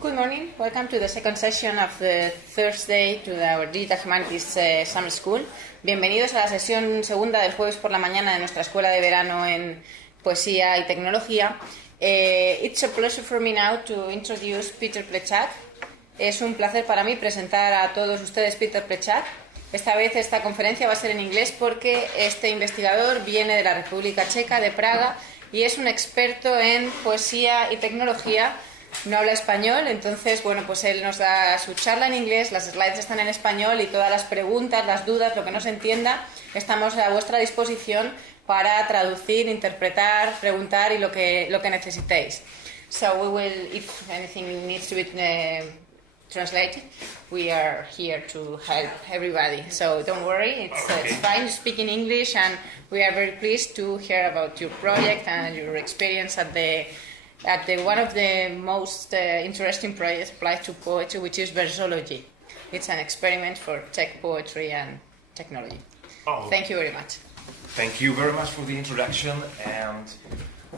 Good morning. Welcome to the second session of the Thursday to our Digital Humanities Summer School. Bienvenidos a la sesión segunda del jueves por la mañana de nuestra escuela de verano en poesía y tecnología. It's a pleasure for me now to introduce Peter Plechak. Es un placer para mí presentar a todos ustedes Peter Plechak. Esta vez esta conferencia va a ser en inglés porque este investigador viene de la República Checa, de Praga, y es un experto en poesía y tecnología. No habla español, entonces, bueno, pues él nos da su charla en inglés, las slides están en español y todas las preguntas, las dudas, lo que no se entienda, estamos a vuestra disposición para traducir, interpretar, preguntar y lo que necesitéis. So we will, if anything needs to be translated, we are here to help everybody. So don't worry, it's fine to speak in English, and we are very pleased to hear about your project and your experience at one of the most interesting projects applied to poetry, which is versology. It's an experiment for Czech poetry and technology. Thank you very much. Thank you very much for the introduction, and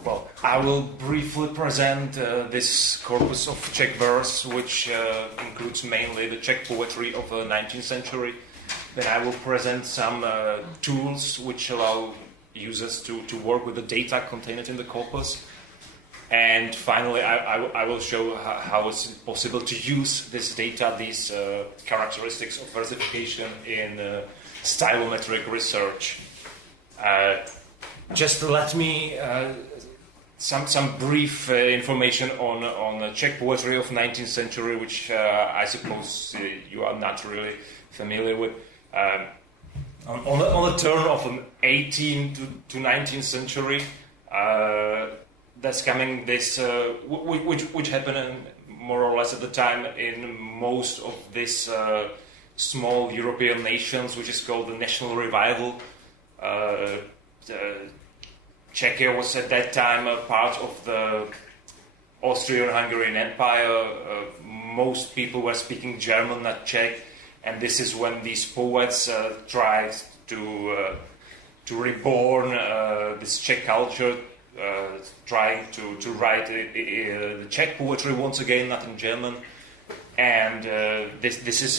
well, I will briefly present this corpus of Czech verse, which includes mainly the Czech poetry of the 19th century. Then I will present some tools which allow users to work with the data contained in the corpus. And finally, I will show how it's possible to use this data, these characteristics of versification in stylometric research. Just let me some brief information on the Czech poetry of 19th century, which I suppose you are not really familiar with. On the turn of the 18th to 19th century, that's coming this, which happened more or less at the time in most of these small European nations, which is called the national revival. Czechia was at that time a part of the Austrian-Hungarian Empire. Most people were speaking German, not Czech, and this is when these poets tried to reborn this Czech culture. Trying to write the Czech poetry once again, not in German, and this is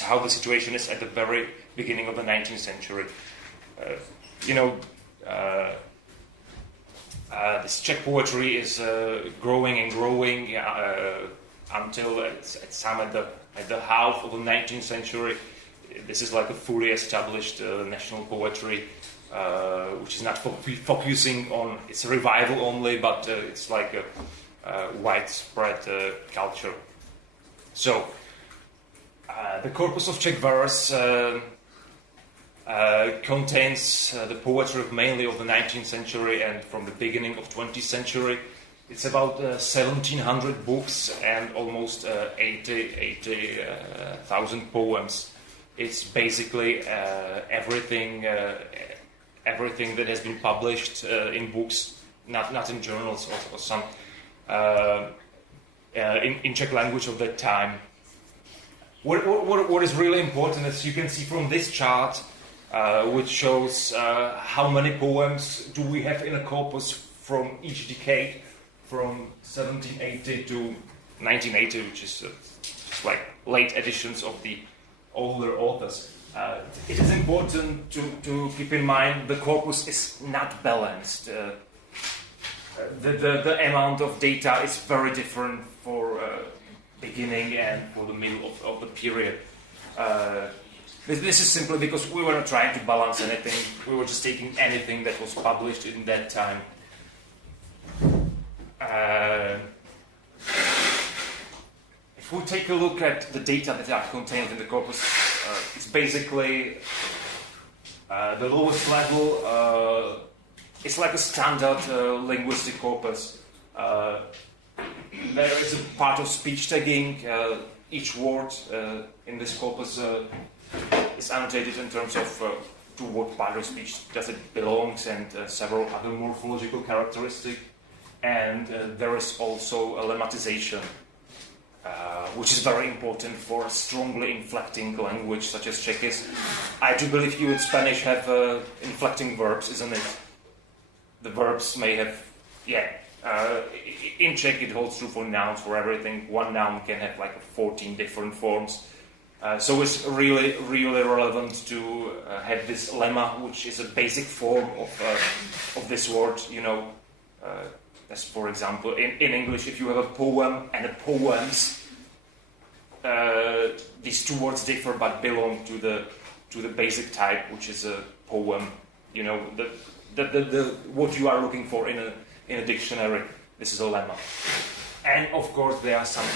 how the situation is at the very beginning of the 19th century. This Czech poetry is growing and growing until at the half of the 19th century. This is like a fully established national poetry. Which is not focusing on its revival only, but it's like a widespread culture. So, the corpus of Czech verse contains the poetry mainly of the 19th century and from the beginning of 20th century. It's about 1,700 books and almost 80,000 poems. It's basically everything that has been published in books, not in journals or some in Czech language of that time. What is really important, as you can see from this chart, which shows how many poems do we have in a corpus from each decade, from 1780 to 1980, which is like late editions of the older authors. It is important to keep in mind the corpus is not balanced. The amount of data is very different for beginning and for the middle of the period. This is simply because we were not trying to balance anything. We were just taking anything that was published in that time. If we take a look at the data that are contained in the corpus, it's basically the lowest level. It's like a standard linguistic corpus. There is a part of speech tagging. Each word in this corpus is annotated in terms of to what part of speech does it belongs, and several other morphological characteristics. And there is also a lemmatization, which is very important for a strongly inflecting language such as Czech is. I do believe you in Spanish have inflecting verbs, isn't it? The verbs may have, in Czech it holds true for nouns, for everything. One noun can have like 14 different forms. So it's really relevant to have this lemma, which is a basic form of this word. You know, as for example, in English, if you have a poem and a poems, these two words differ but belong to the basic type, which is a poem. You know, the what you are looking for in a dictionary. This is a lemma, and of course there are some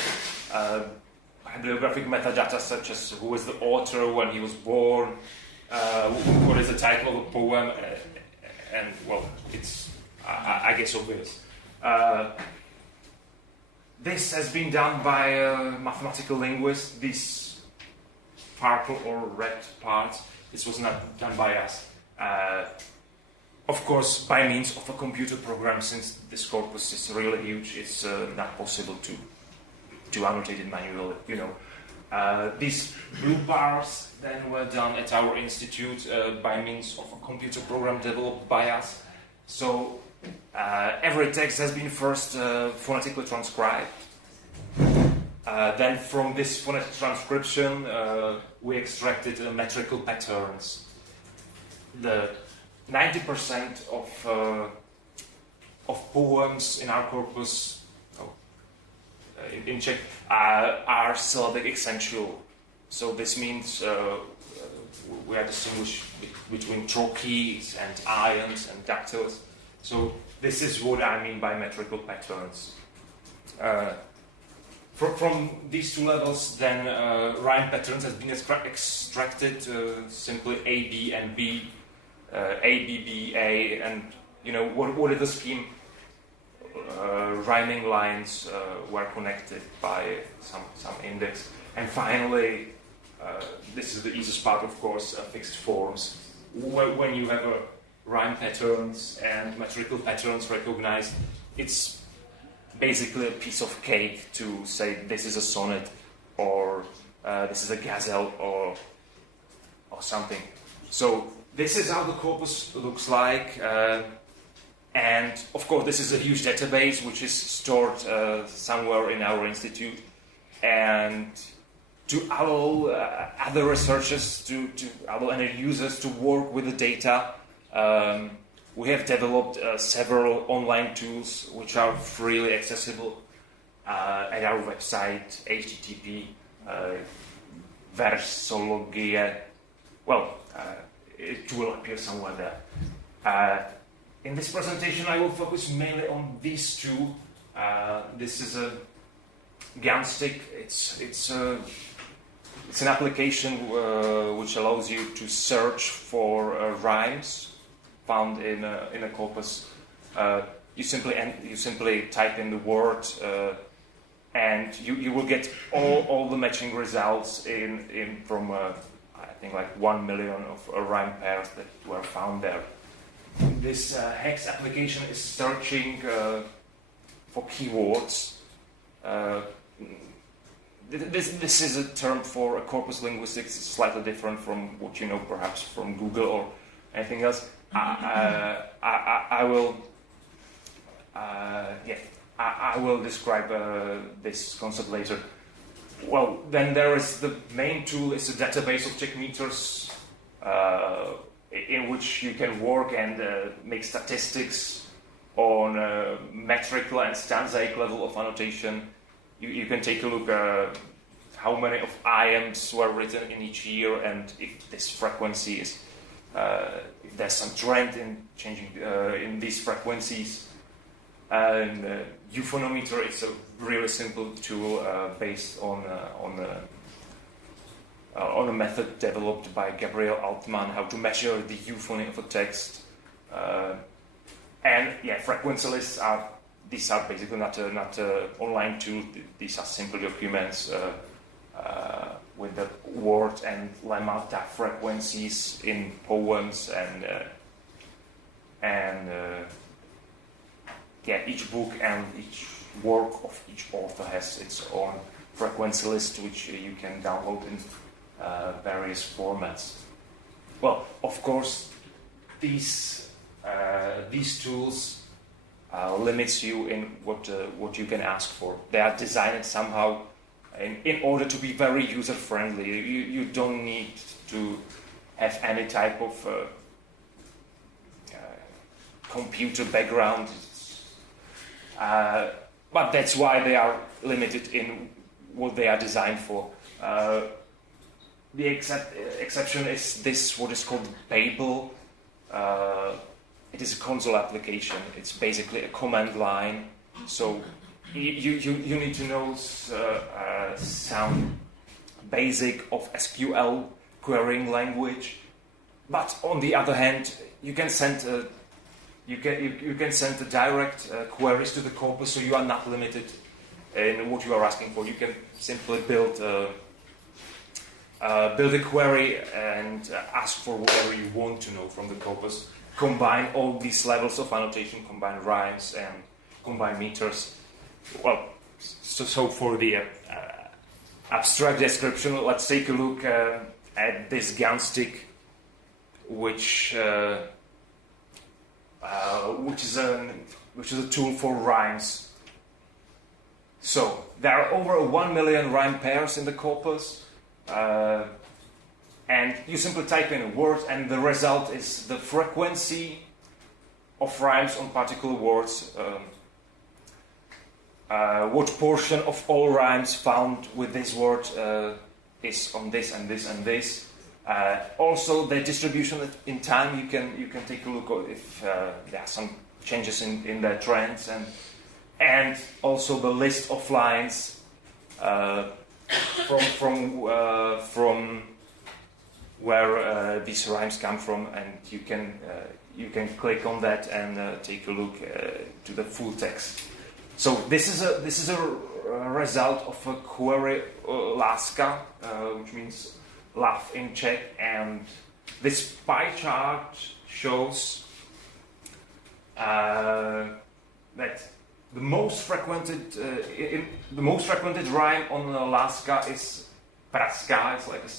bibliographic metadata such as who is the author, when he was born, what is the title of a poem, and well, it's I guess obvious. This has been done by a mathematical linguist. These purple or red parts. This was not done by us. Of course, by means of a computer program, since this corpus is really huge, it's not possible to annotate it manually. You know, these blue bars then were done at our institute by means of a computer program developed by us. So every text has been first phonetically transcribed. Then from this phonetic transcription, we extracted metrical patterns. The 90% of poems in our corpus in Czech are syllabic accentual. So this means we are distinguished between trochees and ions and dactyls. So this is what I mean by metrical patterns. From these two levels, then rhyme patterns has been extracted simply A, B, and B. A, B, B, A, and you know what is the scheme? Rhyming lines were connected by some index, and finally, this is the easiest part, of course, fixed forms. When you have rhyme patterns and metrical patterns recognized, it's basically a piece of cake to say this is a sonnet or this is a gazelle or something. So this is how the corpus looks like, and of course this is a huge database which is stored somewhere in our institute, and to allow other researchers, to allow any users to work with the data, we have developed several online tools which are freely accessible at our website, http versiologie. Well, it will appear somewhere there. In this presentation, I will focus mainly on these two. This is a gun stick. It's an application which allows you to search for rhymes found in a corpus. You simply type in the word, and you will get all the matching results in from I think like 1 million of rhyme pairs that were found there. This hex application is searching for keywords. This is a term for corpus linguistics. It's slightly different from what you know perhaps from Google or anything else. I will describe this concept later. Well, then there is the main tool is a database of Czech meters in which you can work and make statistics on metrical and stanzaic level of annotation. You can take a look at how many of iams were written in each year, and if this frequency is if there's some trend in changing in these frequencies. And euphonometer is a really simple tool based on a method developed by Gabriel Altman, how to measure the euphony of a text. And yeah, frequency lists are basically not a online tool. These are simple documents with the word and lemma frequencies in poems and each book and each work of each author has its own frequency list, which you can download in various formats. Well, of course, these tools limits you in what you can ask for. They are designed somehow in order to be very user-friendly. You don't need to have any type of computer background, but that's why they are limited in what they are designed for. The exception is this, what is called Babel. It is a console application. It's basically a command line. So you need to know some basic of SQL querying language. But on the other hand, you can send you can send the direct queries to the corpus, so you are not limited in what you are asking for. You can simply build a query and ask for whatever you want to know from the corpus. Combine all these levels of annotation, combine rhymes and combine meters. Well, so for the abstract description, let's take a look at this gun stick, which is a tool for rhymes. So there are over 1 million rhyme pairs in the corpus. And you simply type in a word, and the result is the frequency of rhymes on particular words, what portion of all rhymes found with this word is on this and this and this. Also, the distribution in time, you can take a look if there are some changes in the trends, and also the list of lines from where these rhymes come from, and you can click on that and take a look to the full text. So this is a result of a query láska, which means love in Czech, and this pie chart shows that the most frequented rhyme on láska is praska. It's like a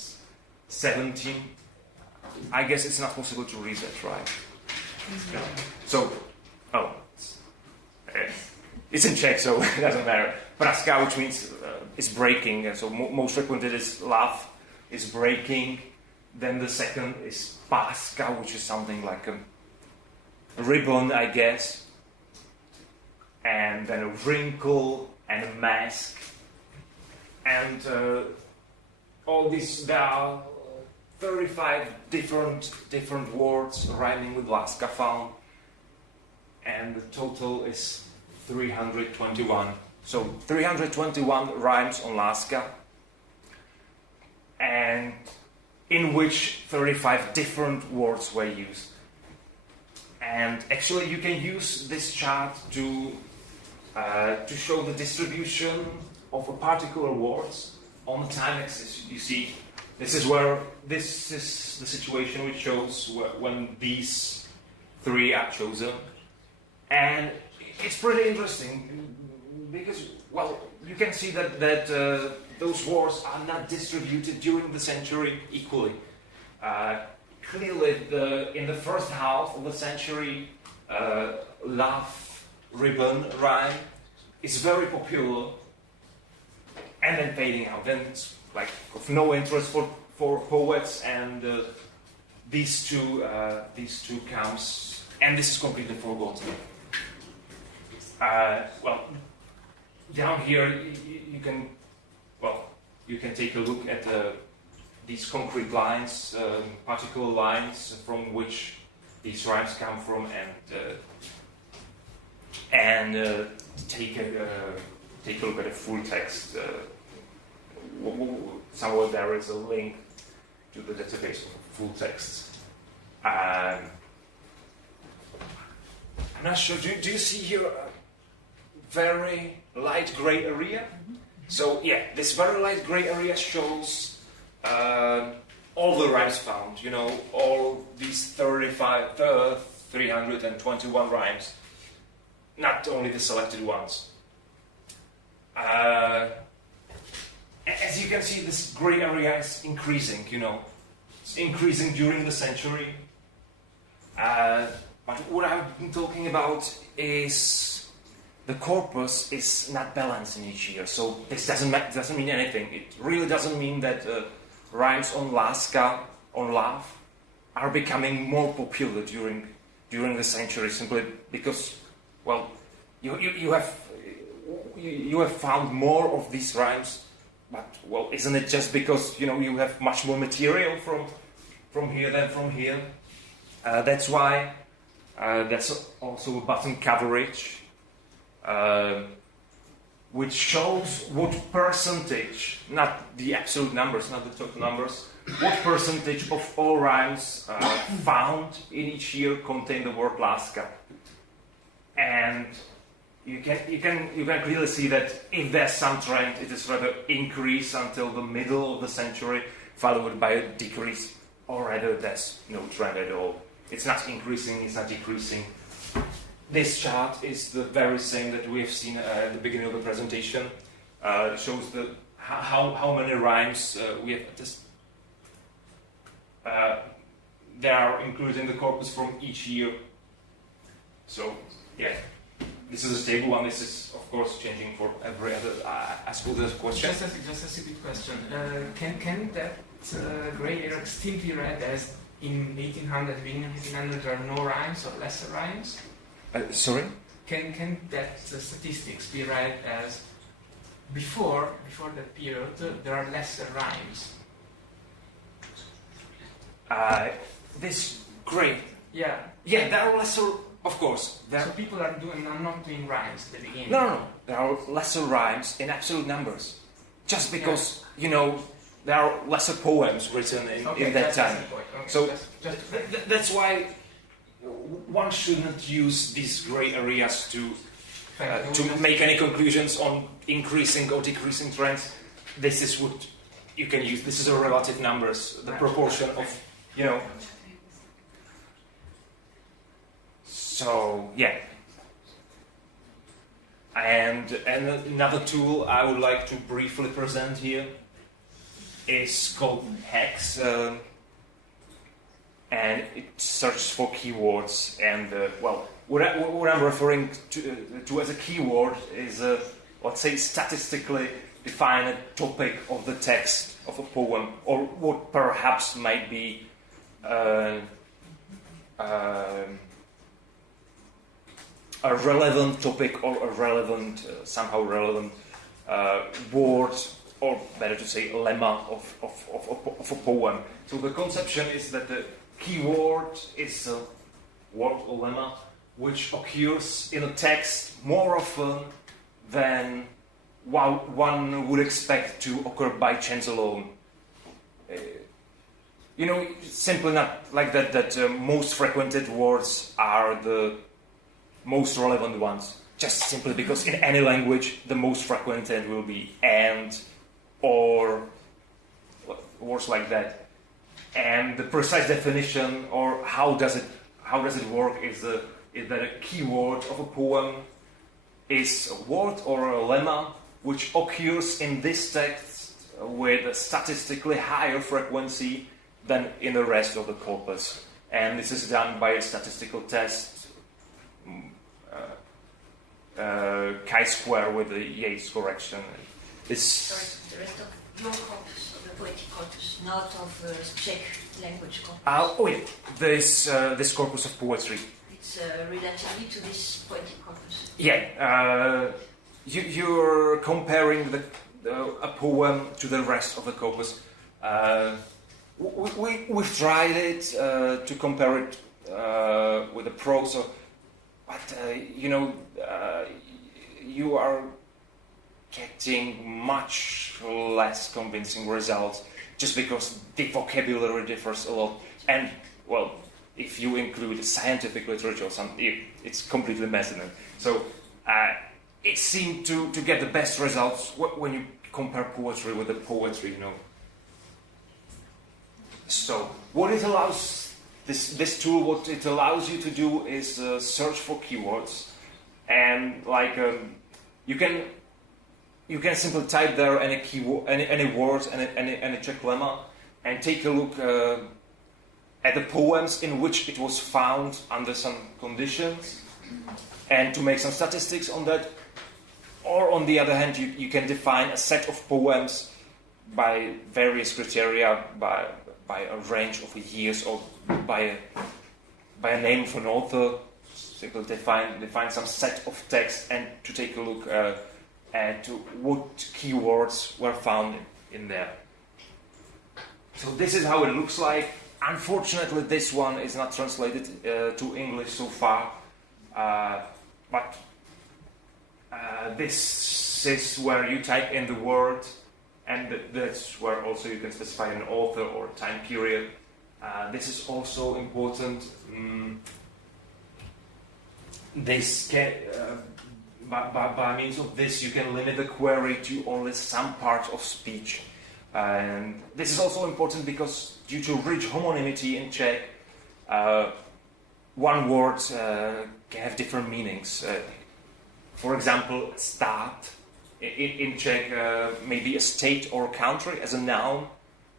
17. I guess it's not possible to read that, right? Mm-hmm. So, it's in Czech, so it doesn't matter. Praska, which means is breaking. So most frequented is love, is breaking. Then the second is páska, which is something like a ribbon, I guess. And then a wrinkle and a mask. And all these, there are 35 different words rhyming with láska found, and the total is 321. So 321 rhymes on láska, and in which 35 different words were used. And actually, you can use this chart to show the distribution of a particular words on the time axis. You see, this is the situation which shows when these three are chosen, and it's pretty interesting because, well, you can see that those words are not distributed during the century equally. Clearly, in the first half of the century, love ribbon rhyme is very popular, and then fading out. Then it's like of no interest for poets, and these two comes, and this is completely forgotten. Well, down here you can take a look at these concrete lines, particular lines from which these rhymes come from, and take a look at the full text. Somewhere there is a link to the database of full text. I'm not sure. Do you see here a very light gray area? Mm-hmm. So yeah, this very light gray area shows all the rhymes found. You know, all these 321 rhymes, not only the selected ones. As you can see, this gray area is increasing, you know. It's increasing during the century. But But what I've been talking about is the corpus is not balanced in each year, so this doesn't mean anything. It really doesn't mean that rhymes on láska, on love, are becoming more popular during the century simply because, well, you have found more of these rhymes, but well, isn't it just because you have much more material from here than from here? That's why that's also a button coverage, which shows what percentage, not the absolute numbers, not the total numbers, what percentage of all rhymes found in each year contain the word láska. And you can clearly see that if there's some trend, it is rather increase until the middle of the century, followed by a decrease, or rather there's no trend at all. It's not increasing, it's not decreasing. This chart is the very same that we have seen at the beginning of the presentation. It shows how many rhymes we have they are included in the corpus from each year. So, yeah, this is a stable one. This is, of course, changing for every other aspect of the question. Just a stupid question. Can that grey area still be read as in 1800, beginning of 1800, there are no rhymes or lesser rhymes? Sorry? Can that statistics be read as before that period there are lesser rhymes? This grey. Yeah. Yeah, there are lesser, of course. So people are not doing rhymes at the beginning. No. There are lesser rhymes in absolute numbers, just because there are lesser poems written in that time. Okay, so that's why one shouldn't use these grey areas to make any conclusions on increasing or decreasing trends. This is what you can use. This is a relative numbers, the proportion of, So, yeah. And another tool I would like to briefly present here is called Hex, and it searches for keywords. And what I'm referring to as a keyword is, let's say, statistically defined topic of the text of a poem, or what perhaps might be a relevant topic or a relevant, somehow relevant word, or better to say, lemma of a poem. So the conception is that the keyword is a word or lemma which occurs in a text more often than one would expect to occur by chance alone. Simply not like that most frequented words are the most relevant ones, just simply because in any language the most frequented will be and, or words like that. And the precise definition, or how does it work, is that a keyword of a poem is a word or a lemma which occurs in this text with a statistically higher frequency than in the rest of the corpus. And this is done by a statistical test, chi-square with the Yates correction. Sorry, the rest of your corpus, of the poetic corpus, not of Czech language corpus. This corpus of poetry. It's relatively to this poetic corpus. Yeah, you're comparing a poem to the rest of the corpus. We've tried it to compare it with the prose, but you are getting much less convincing results just because the vocabulary differs a lot. And, well, if you include scientific literature or something, it's completely messy. So it seemed to get the best results when you compare poetry with the poetry, So what it allows, this tool, what it allows you to do is search for keywords, and you can simply type there any keyword, any words, any Czech lemma, and take a look at the poems in which it was found under some conditions and to make some statistics on that. Or on the other hand, you can define a set of poems by various criteria, by a range of years, or by a name of an author. Simply define some set of text and to take a look at what keywords were found in there. So this is how it looks like. Unfortunately, this one is not translated to English so far, but this is where you type in the word, and that's where also you can specify an author or time period. This is also important. This can, by means of this, you can limit the query to only some part of speech. And this is also important because due to rich homonymity in Czech, one word can have different meanings. For example, stát in Czech may be a state or country as a noun,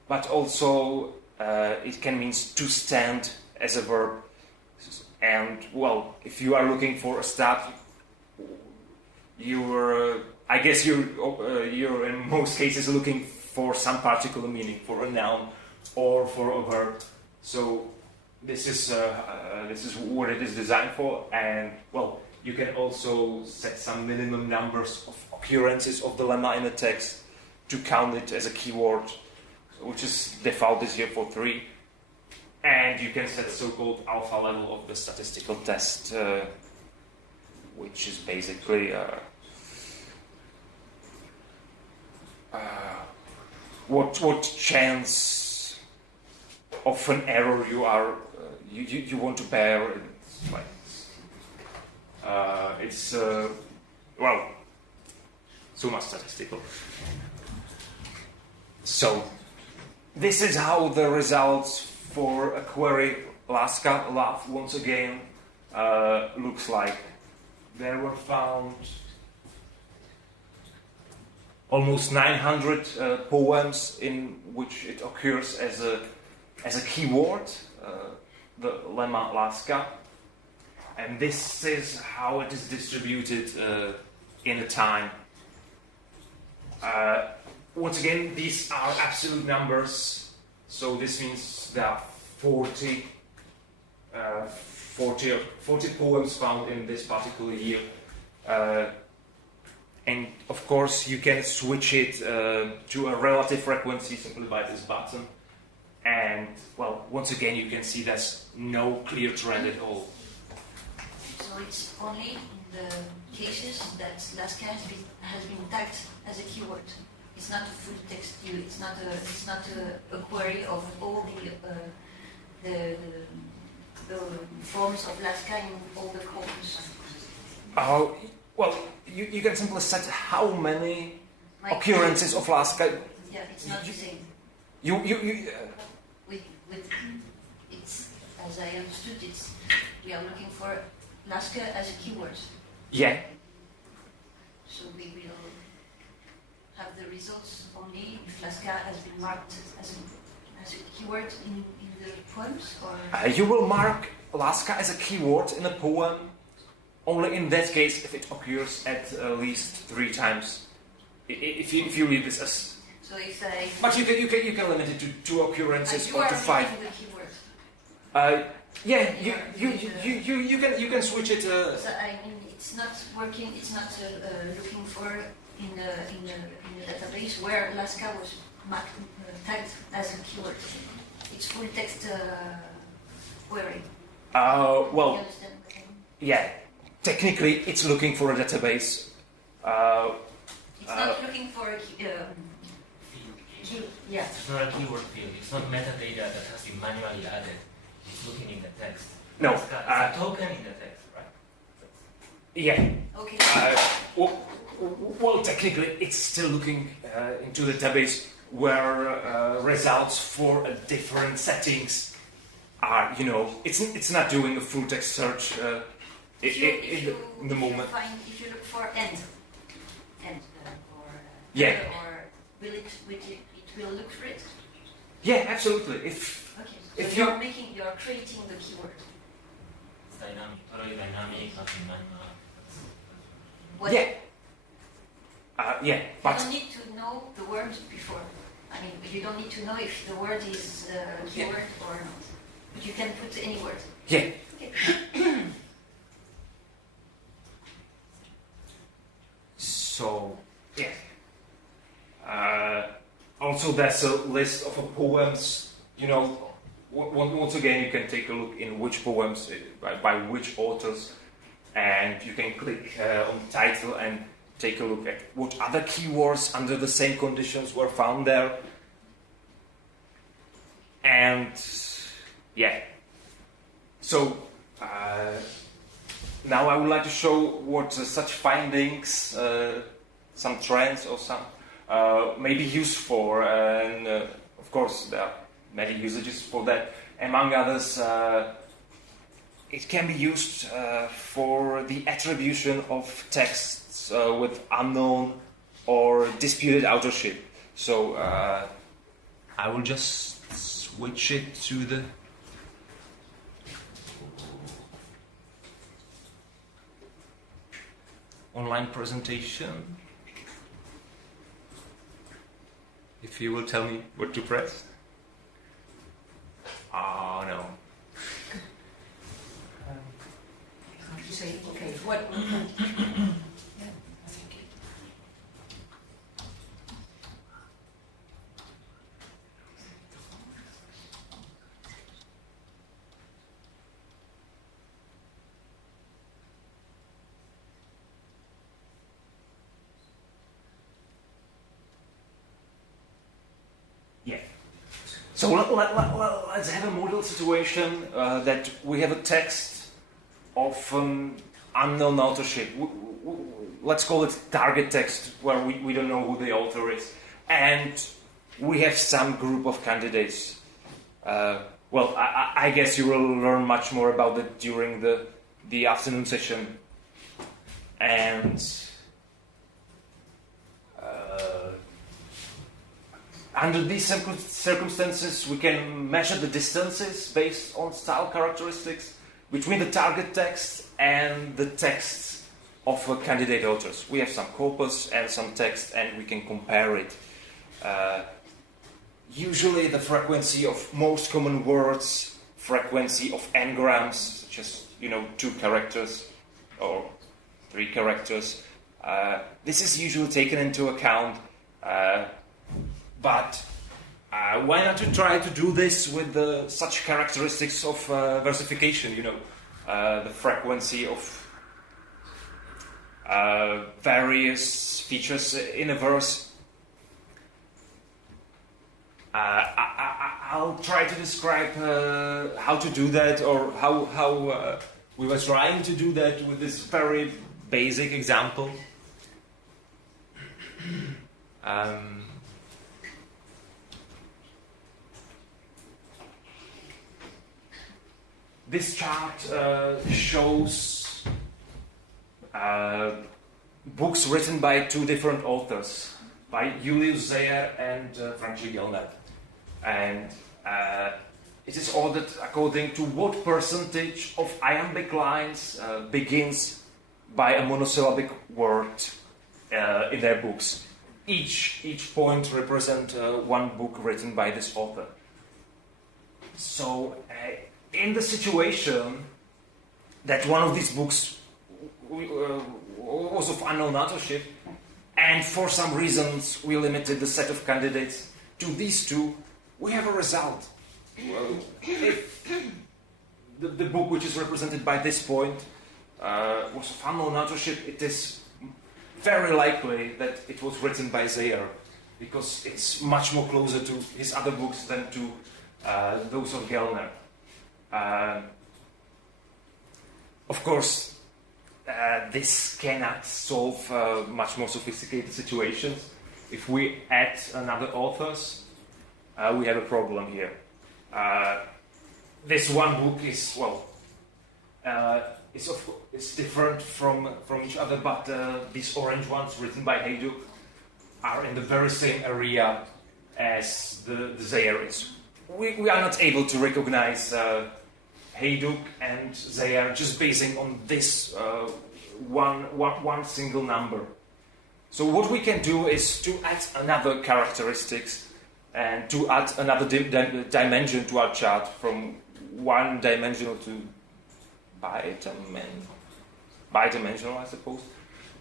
but also it can mean to stand as a verb. And well, if you are looking for a stát, I guess you're in most cases looking for some particular meaning, for a noun or for a verb. So this is what it is designed for. And well, you can also set some minimum numbers of occurrences of the lemma in a text to count it as a keyword, which is default is here for 3. And you can set so-called alpha level of the statistical test, which is basically what chance of an error you want to bear. It's like well, so much statistical. So this is how the results for a query Láska, love, once again, looks like. There were found almost 900 poems in which it occurs as a keyword, the lemma Láska, and this is how it is distributed in a time. Once again, these are absolute numbers, so this means there are 40 poems found in this particular year. And of course, you can switch it to a relative frequency simply by this button. And well, once again, you can see there's no clear trend at all. So it's only in the cases that Láska has been tagged as a keyword. It's not a full text view. It's not a query of all the forms of Láska in all the corpus. Oh, well, you can simply set how many occurrences of Láska. Yeah, it's not the same. It's, as I understood, we are looking for Láska as a keyword. Yeah. So we will have the results only if Láska has been marked as a keyword in the poems, or you will mark Láska as a keyword in a poem only in that case if it occurs at least 3 times. If you leave this as. So if I. But you can limit it to 2 occurrences or to 5. The keyword. Yeah, you can switch it. So I mean, it's not working. It's not looking for in the database where Láska was marked, tagged as a keyword. It's full text query. Well, You understand? yeah. Technically, it's looking for a database. It's not looking for a yeah. It's not a keyword field. It's not metadata that has been manually added. It's looking in the text. No. It's a token in the text, right? Yeah. Okay. Well, technically, it's still looking into the database where results for different settings are. It's not doing a full text search in the moment. If you look for end, or yeah, or will it will look for it? Yeah, absolutely. If Okay. If So you- you're creating the keyword. It's dynamic, totally dynamic, nothing manual. What, Yeah. Yeah, You but don't need to know the word before. I mean, you don't need to know if the word is a keyword or not. But you can put any word. yeah. Okay. So, yeah. Also, there's a list of poems. You know, once again, you can take a look in which poems by which authors, and you can click on the title and take a look at what other keywords under the same conditions were found there. And yeah. So now I would like to show what such findings, some trends or some may be used for, and of course there are many usages for that. Among others, it can be used for the attribution of texts with unknown or disputed authorship. So I will just switch it to the online presentation. If you will tell me what to press. Oh no. You say, okay, what? Yeah. So let's have a model situation that we have a text of unknown authorship. Let's call it target text, where we don't know who the author is. And we have some group of candidates. Well, I guess you will learn much more about it during the afternoon session. And under these circumstances, we can measure the distances based on style characteristics between the target text and the texts of candidate authors. We have some corpus and some text, and we can compare it. Usually the frequency of most common words, frequency of n-grams, such as, 2 characters or 3 characters. This is usually taken into account, but why not to try to do this with such characteristics of versification, the frequency of various features in a verse. I'll try to describe how to do that, or how we were trying to do that with this very basic example. This chart shows books written by 2 different authors, by Julius Zeyer and František Gelner. And it is ordered according to what percentage of iambic lines begins by a monosyllabic word in their books. Each point represents one book written by this author. So, in the situation that one of these books was of unknown authorship, and for some reasons we limited the set of candidates to these 2, we have a result. If the book which is represented by this point was of unknown authorship, it is very likely that it was written by Zeyer, because it's much more closer to his other books than to those of Gelner. Of course, this cannot solve much more sophisticated situations. If we add another authors, we have a problem here. This one book is, it's different from each other, but these orange ones written by Hajduk are in the very same area as the Zeyer is. we are not able to recognize Hayduk, and they are just basing on this one single number. So what we can do is to add another characteristics and to add another dimension to our chart from one dimensional to bidimensional, I suppose.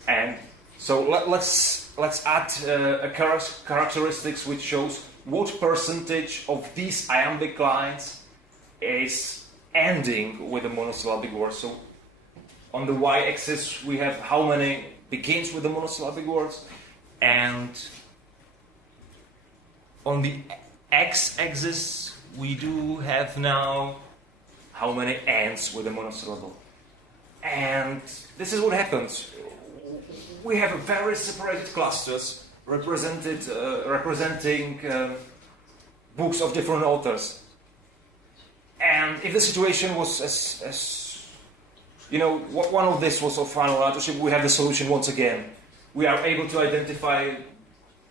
And so let's add a characteristics which shows what percentage of these iambic lines is ending with a monosyllabic word. So on the y-axis we have how many begins with the monosyllabic words, and on the x-axis we do have now how many ends with a monosyllable. And this is what happens. We have very separated clusters representing books of different authors. And if the situation was as one of this was of final authorship, we have the solution once again. We are able to identify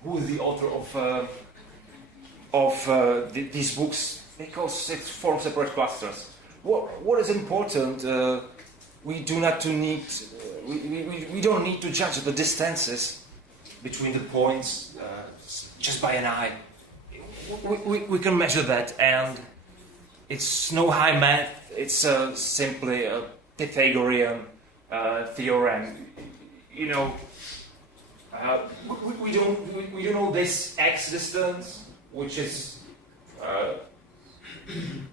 who is the author of these books because it's 4 separate clusters. What is important? We don't need to judge the distances between the points just by an eye. We can measure that, and it's no high math. It's simply a Pythagorean theorem. We don't know this x distance, which is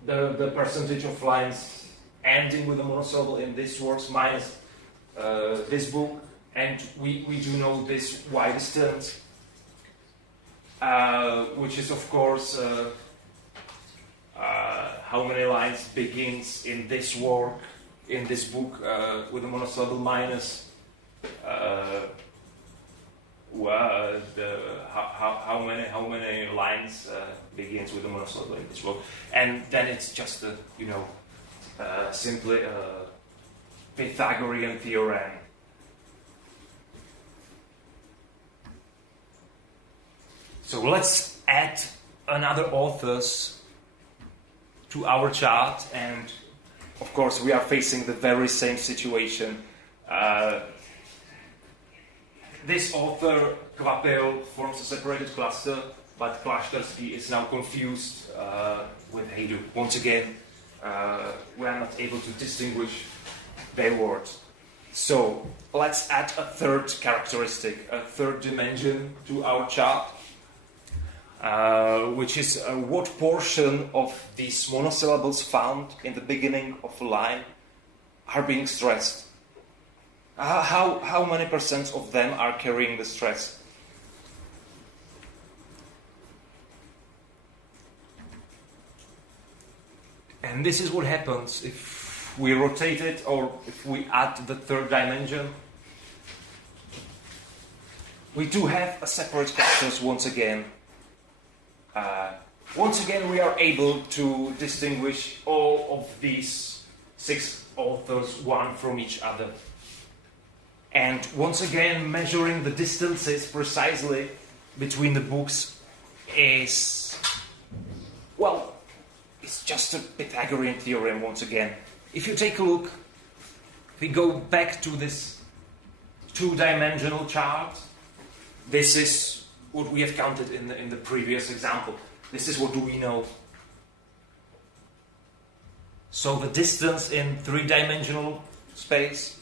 the percentage of lines ending with a monosyllable in this works minus this book, and we do know this y distance, which is of course how many lines begins in this work, in this book with a monosyllable minus how many lines begins with a monosyllable in this work, and then it's just simply a Pythagorean theorem. So let's add another authors to our chart, and of course we are facing the very same situation. This author, Kvapil, forms a separated cluster, but Klášterský is now confused with Hayduk. Once again, we are not able to distinguish their words. So let's add a third characteristic, a third dimension to our chart, which is what portion of these monosyllables found in the beginning of a line are being stressed. How many percent of them are carrying the stress? And this is what happens if we rotate it or if we add the third dimension. We do have a separate clusters once again. Once again we are able to distinguish all of these 6 authors one from each other. And once again measuring the distances precisely between the books is, well, it's just a Pythagorean theorem once again. If you take a look, if we go back to this 2-dimensional chart, this is what we have counted in the previous example. This is what do we know. So the distance in 3-dimensional space,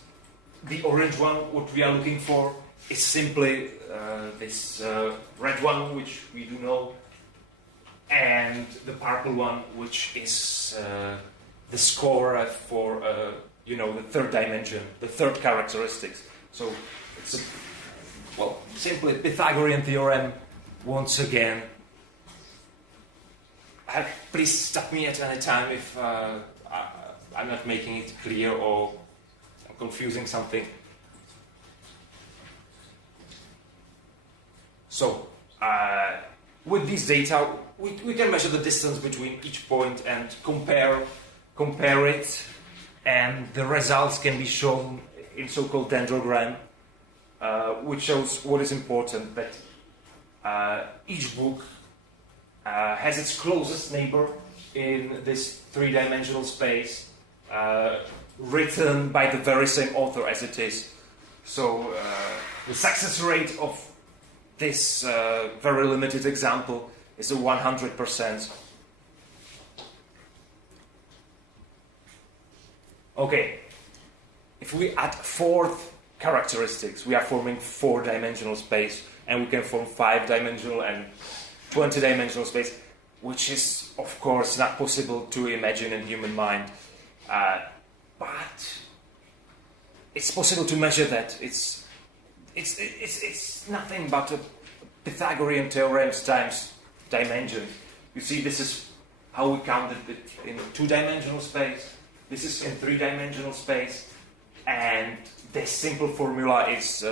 the orange one, what we are looking for, is simply this red one, which we do know, and the purple one, which is the score for the third dimension, the third characteristics. So it's simply Pythagorean theorem once again. Please stop me at any time if I'm not making it clear or I'm confusing something. So with these data, we can measure the distance between each point and compare it, and the results can be shown in so-called dendrogram, which shows what is important, that each book has its closest neighbor in this three-dimensional space, written by the very same author as it is. So the success rate of this very limited example is a 100%. Okay, if we add fourth characteristics, we are forming four-dimensional space, and we can form five-dimensional and 20-dimensional space, which is, of course, not possible to imagine in human mind. But it's possible to measure that. It's nothing but a Pythagorean theorems times dimension. You see, this is how we counted it in two-dimensional space. This is in three-dimensional space, and this simple formula is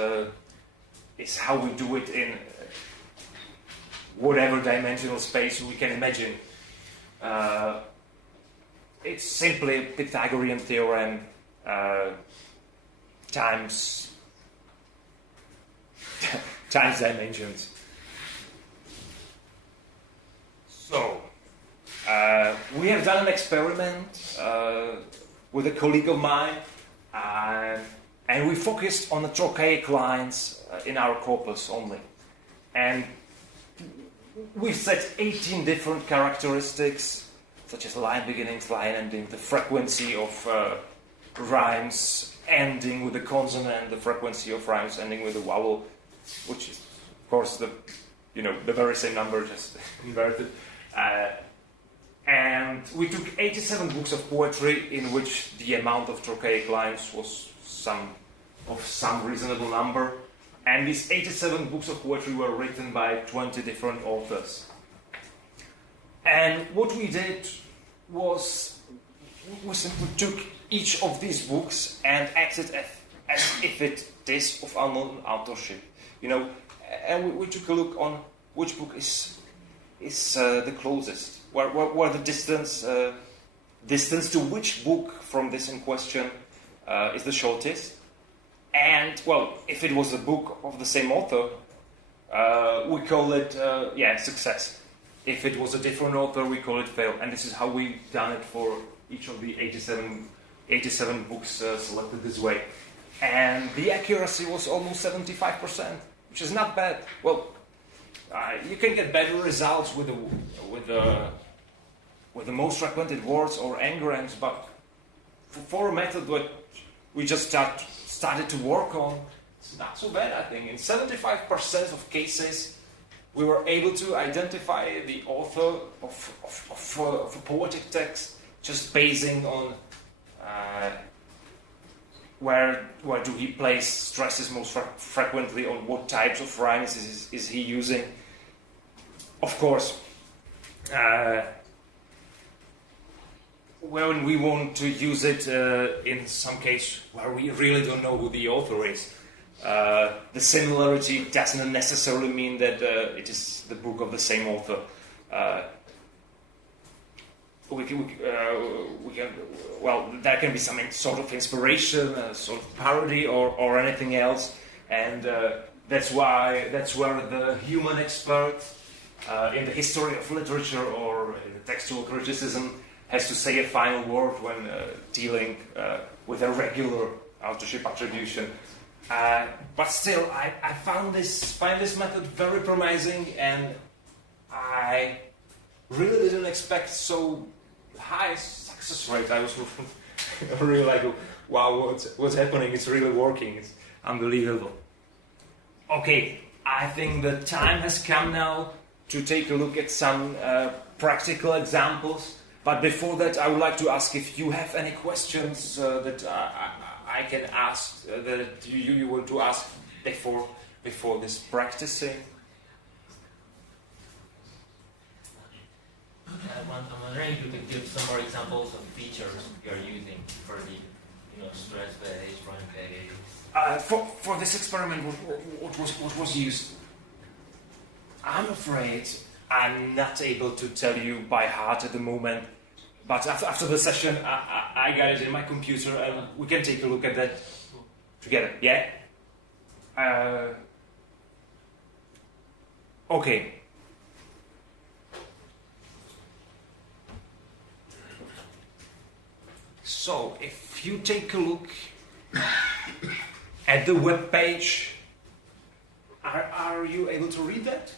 how we do it in whatever dimensional space we can imagine. It's simply Pythagorean theorem times dimensions. So, we have done an experiment with a colleague of mine, and we focused on the trochaic lines in our corpus only. And we've set 18 different characteristics, such as line beginnings, line ending, the frequency of rhymes ending with a consonant, the frequency of rhymes ending with a vowel, which is, of course, the very same number, just inverted. And we took 87 books of poetry in which the amount of trochaic lines was some reasonable number. And these 87 books of poetry were written by 20 different authors. And what we did was we simply took each of these books and acted as if it is of unknown authorship. And we took a look on which book is the closest, where the distance to which book from this in question is the shortest. And, well, if it was a book of the same author, we call it, success. If it was a different author, we call it fail. And this is how we've done it for each of the 87 books selected this way. And the accuracy was almost 75%, which is not bad. Well, you can get better results with the most frequented words or n-grams, but for a method that we just started to work on, it's not so bad, I think. In 75% of cases, we were able to identify the author of a poetic text just basing on where do he place stresses most frequently, on what types of rhymes is he using. Of course, when we want to use it in some case where we really don't know who the author is, the similarity doesn't necessarily mean that it is the book of the same author. There can be some sort of inspiration, sort of parody, or anything else, and that's where the human expert in the history of literature or in the textual criticism has to say a final word when dealing with a regular authorship attribution. But still, I find this method very promising, and I really didn't expect so high success rate. I was really like, wow, what's happening? It's really working. It's unbelievable. Okay, I think the time has come now to take a look at some practical examples. But before that, I would like to ask if you have any questions that I can ask, that you want to ask before this practicing. I'm wondering if you could give some more examples of features you're using for the stress-based, rhyme-based. For this experiment, what was used? I'm afraid I'm not able to tell you by heart at the moment, but after the session, I got it in my computer, and we can take a look at that together. Yeah? Okay. So, if you take a look at the web page, are you able to read that?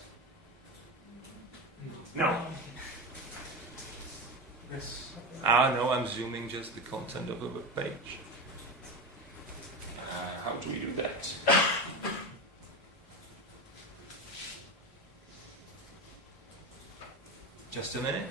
No. Yes. No, I'm zooming just the content of the web page. How do we do that? Just a minute.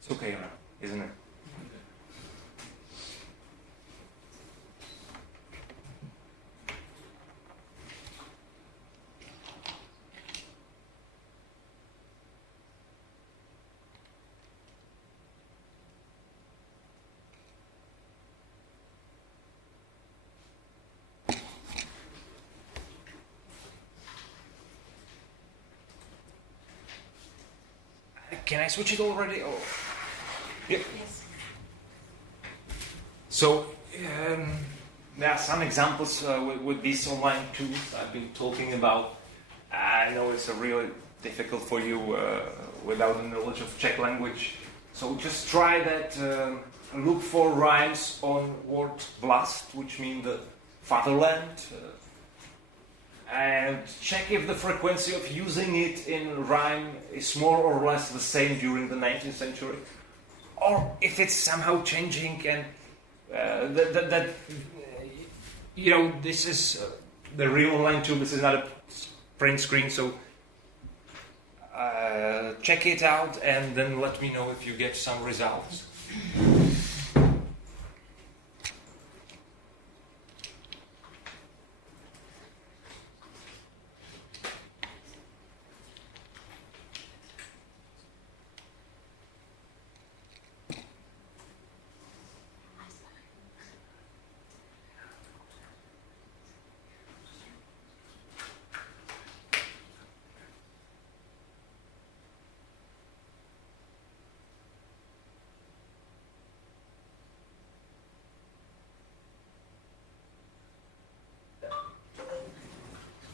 It's okay now, isn't it? Can I switch it already? Or? Yep. Yes. So, there are some examples with these online tools I've been talking about. I know it's really difficult for you without a knowledge of Czech language. So just try that. Look for rhymes on word vlast, which means the fatherland. And check if the frequency of using it in rhyme is more or less the same during the 19th century. Or if it's somehow changing and that you know, this is the real online tool, this is not a print screen, so check it out and then let me know if you get some results.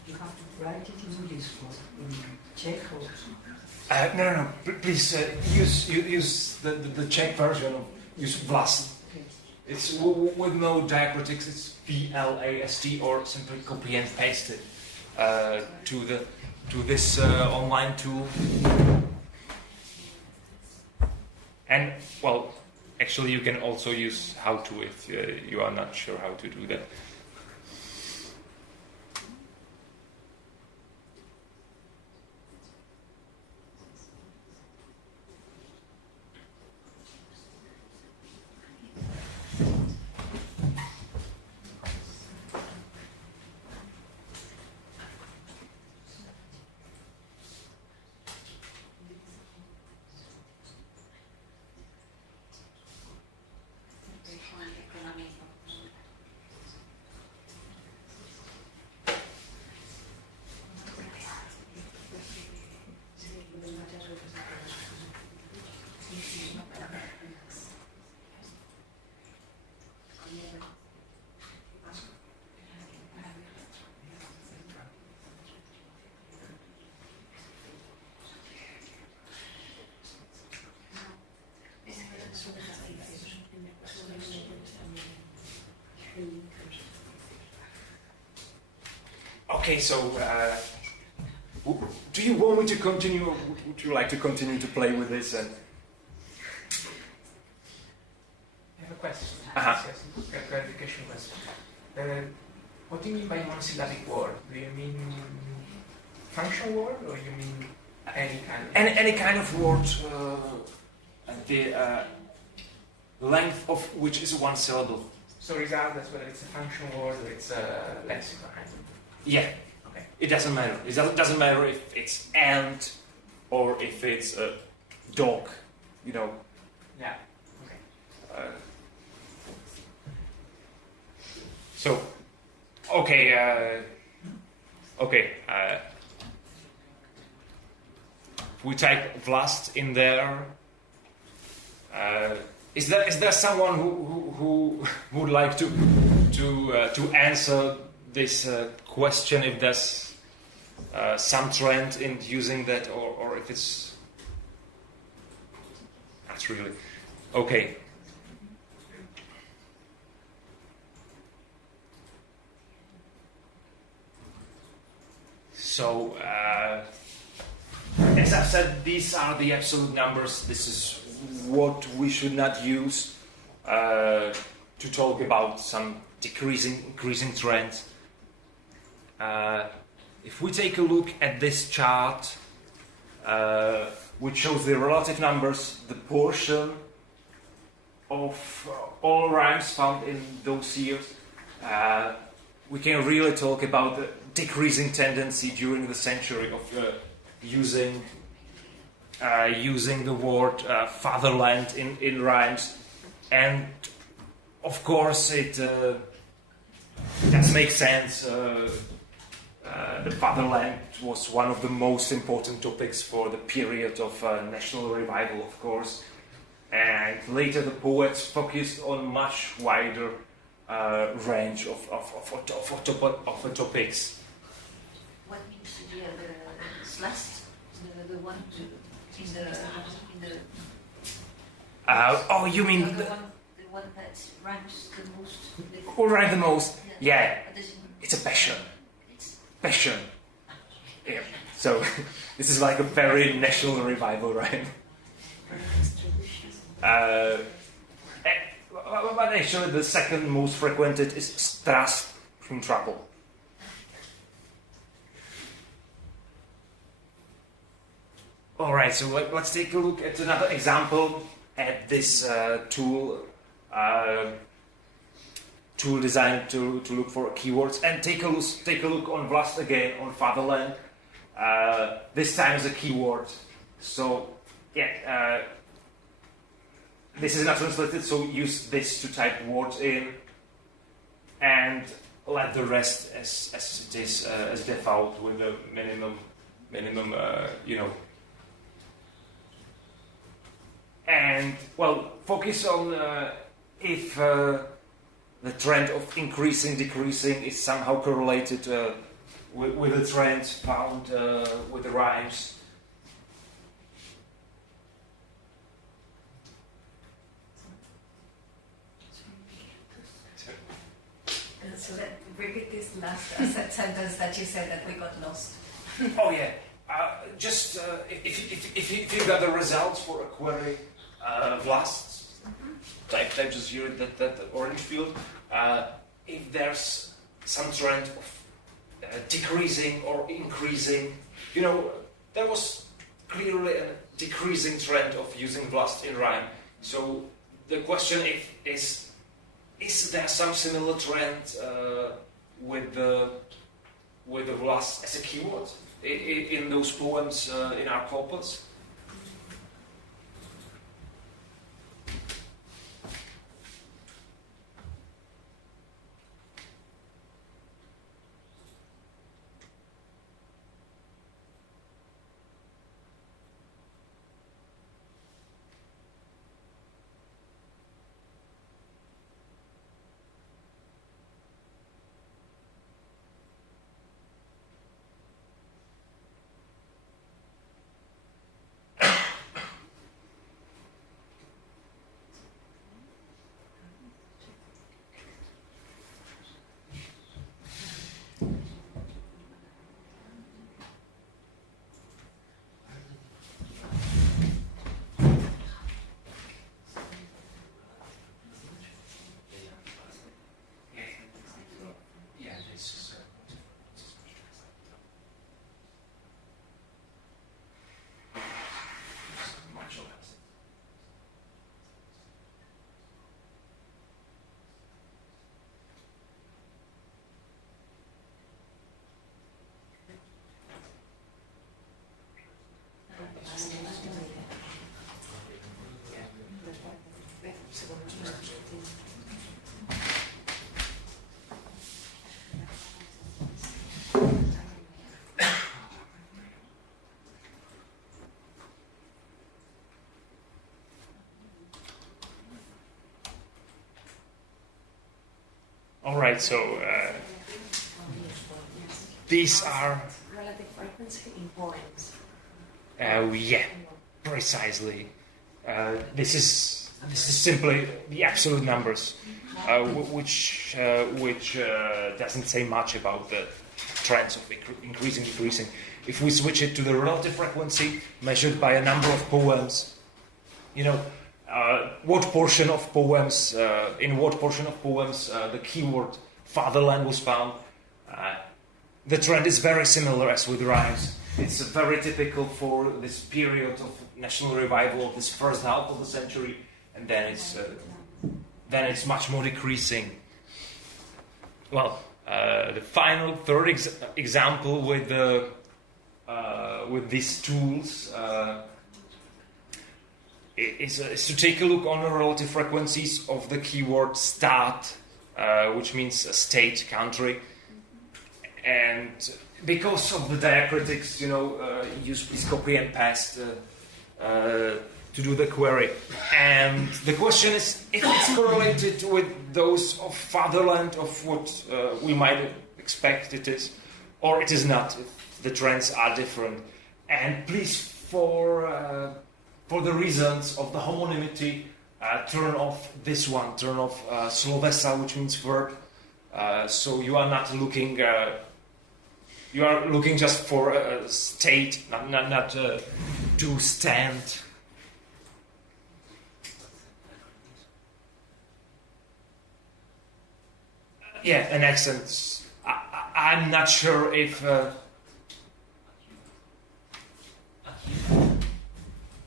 You have to write it in English or in Czech or... No. Please use the Czech version of use vlast. Okay. It's with no diacritics. It's VLAST, or simply copy and paste it to this online tool. And well, actually, you can also use how to if you are not sure how to do that. Okay, so do you want me to continue, or would you like to continue to play with this? And I have a question. Uh-huh. Yes, a clarification question. What do you mean by monosyllabic word? Do you mean function word, or you mean any kind of... any kind of word, the length of which is one syllable. So regardless whether it's a function word or it's a lexicon. Yeah. Okay. It doesn't matter. It doesn't matter if it's ant or if it's a dog, you know. Yeah. Okay. So, okay, we type Vlast in there. Is there someone who would like to answer this question? If there's some trend in using that, or if it's not really okay. So, as I've said, these are the absolute numbers. This is what we should not use to talk about some increasing trends. If we take a look at this chart, which shows the relative numbers, the portion of all rhymes found in those years, we can really talk about the decreasing tendency during the century of using the word fatherland in rhymes. And of course it does make sense. The fatherland was one of the most important topics for the period of national revival, of course. And later the poets focused on much wider range of topics. What means the last, the one in the oh, you mean the one that rhymes the most? Who rhymes the most? Yeah, What does it mean? it's a passion. It's Passion. Yeah. So this is like a very national revival, right? But actually, the second most frequented is Strast from trouble. All right, so let's take a look at another example at this tool designed to look for keywords, and take a look on Vlast again, on fatherland. This time is a keyword. So yeah, this is not translated, so use this to type words in, and let the rest as it is as default with the minimum you know. And well, focus on if the trend of increasing, decreasing is somehow correlated with the trends found with the rhymes. So repeat this last sentence that you said that we got lost. Oh yeah, just if you got the results for a query, Vlast, type just here that orange field. If there's some trend of decreasing or increasing, you know, there was clearly a decreasing trend of using Vlast in rhyme. So the question is there some similar trend with the Vlast as a keyword in those poems in our corpus? All right, so these are... Relative frequency in poems. Yeah, precisely. This is simply the absolute numbers, which doesn't say much about the trends of increasing, decreasing. If we switch it to the relative frequency measured by a number of poems, what portion of poems, the keyword fatherland was found, the trend is very similar as with rhymes. It's very typical for this period of national revival of this first half of the century, and then it's much more decreasing. Well, the final third example with these tools is to take a look on the relative frequencies of the keyword "stat," which means state, country, and because of the diacritics, use please copy and paste to do the query. And the question is if it's correlated with those of fatherland, of what we might expect it is, or it is not, if the trends are different. And please, for the reasons of the homonymity, turn off this one, turn off slovesa, which means verb. So you are not looking... you are looking just for a state, not to stand. Yeah, and accents. I'm not sure if...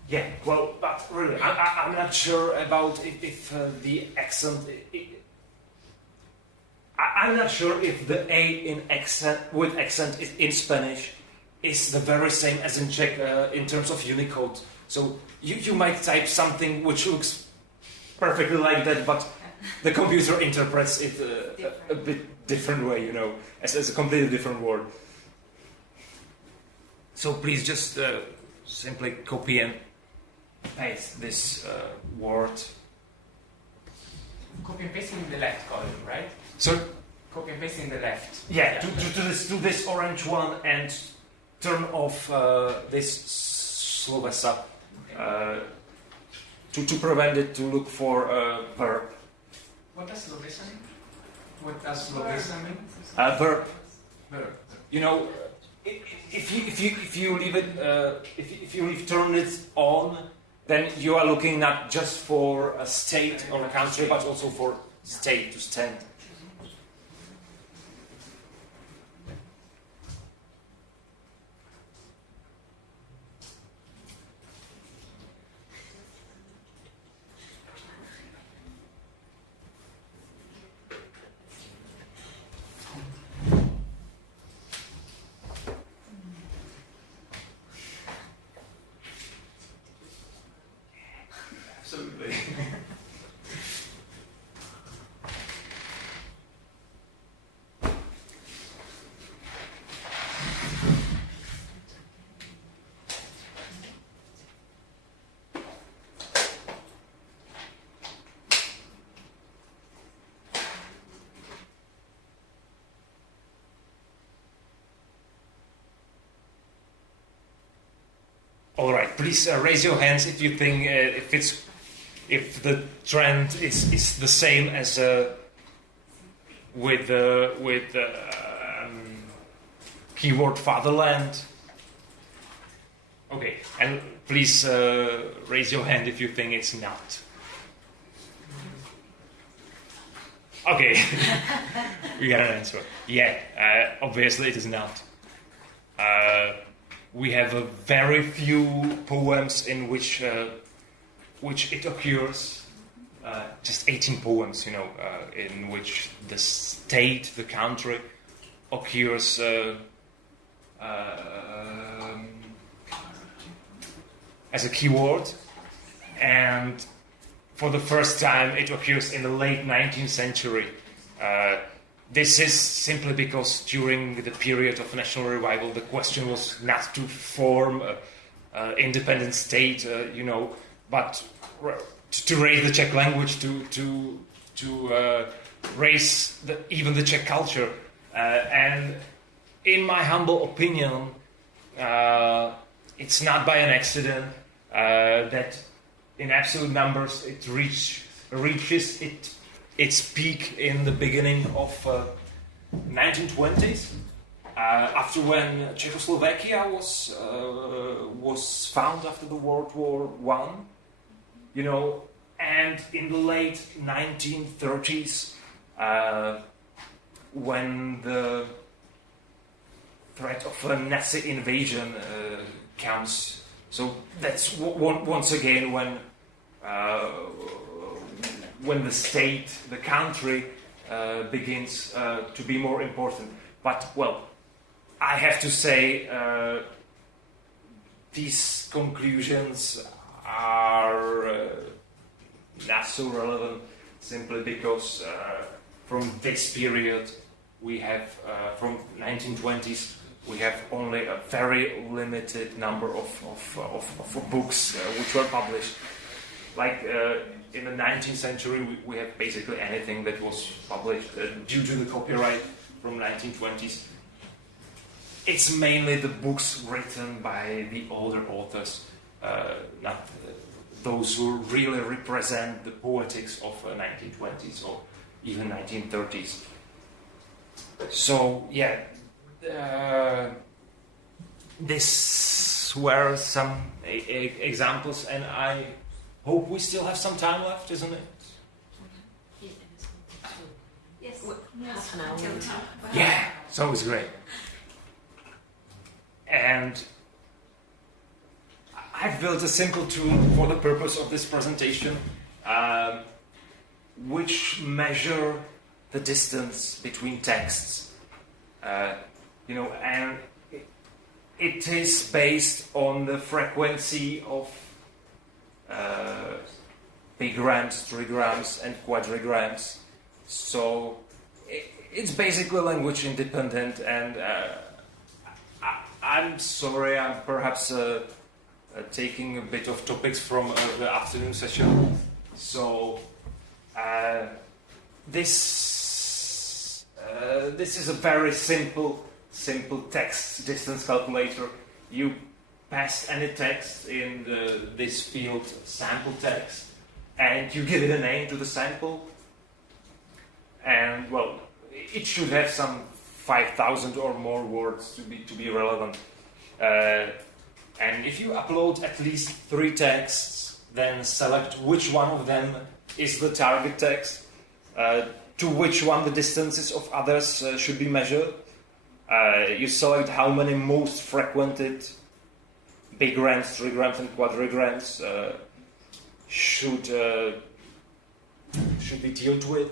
yeah, well, but really, I'm not sure about if the accent... I'm not sure if the A in accent with accent in Spanish is the very same as in Czech in terms of Unicode. So you might type something which looks perfectly like that, but the computer interprets it a bit different way, as a completely different word. So please just simply copy and paste this word. Copy and paste in the left column, right? So copy and paste in the left. Yeah, to this orange one and turn off this slovesa to prevent it to look for a verb. What does slovesa mean? What does slovesa mean? Verb. Verb. If you leave it, if you turn it on, then you are looking not just for a state or a country, but also for state to stand. Absolutely. All right, please raise your hands if you think if the trend is the same as with keyword fatherland. Okay, and please raise your hand if you think it's not. Okay, we got an answer. Yeah, obviously it is not. We have a very few poems in which it occurs. Just 18 poems, in which the state, the country, occurs as a keyword, and for the first time it occurs in the late 19th century. This is simply because during the period of national revival, the question was not to form an independent state, but to raise the Czech language, to to raise even the Czech culture. And in my humble opinion, it's not by an accident that in absolute numbers it reaches its peak in the beginning of 1920s, after when Czechoslovakia was found after the World War I, you know, and in the late 1930s, when the threat of a Nazi invasion comes. So that's once again when the state, the country, begins to be more important. But, well, I have to say these conclusions are not so relevant simply because from this period we have, from 1920s, we have only a very limited number of books which were published. Like in the 19th century, we have basically anything that was published due to the copyright from 1920s. It's mainly the books written by the older authors, not those who really represent the poetics of 1920s or even 1930s. So, yeah, these were some examples, and I hope we still have some time left, isn't it? Yes. Half an hour. Yeah, so it's great. And I've built a simple tool for the purpose of this presentation, which measure the distance between texts. You know, and it is based on the frequency of bigrams, trigrams, and quadrigrams. So it's basically language independent, and I'm sorry, I'm perhaps taking a bit of topics from the afternoon session. So this is a very simple text distance calculator. You pass any text in this field sample text, and you give it a name to the sample, and well, it should have some 5,000 or more words to be relevant. And if you upload at least 3 texts, then select which one of them is the target text, to which one the distances of others should be measured. You select how many most frequented bigrams, trigrams, and quadrigrams should be dealt with,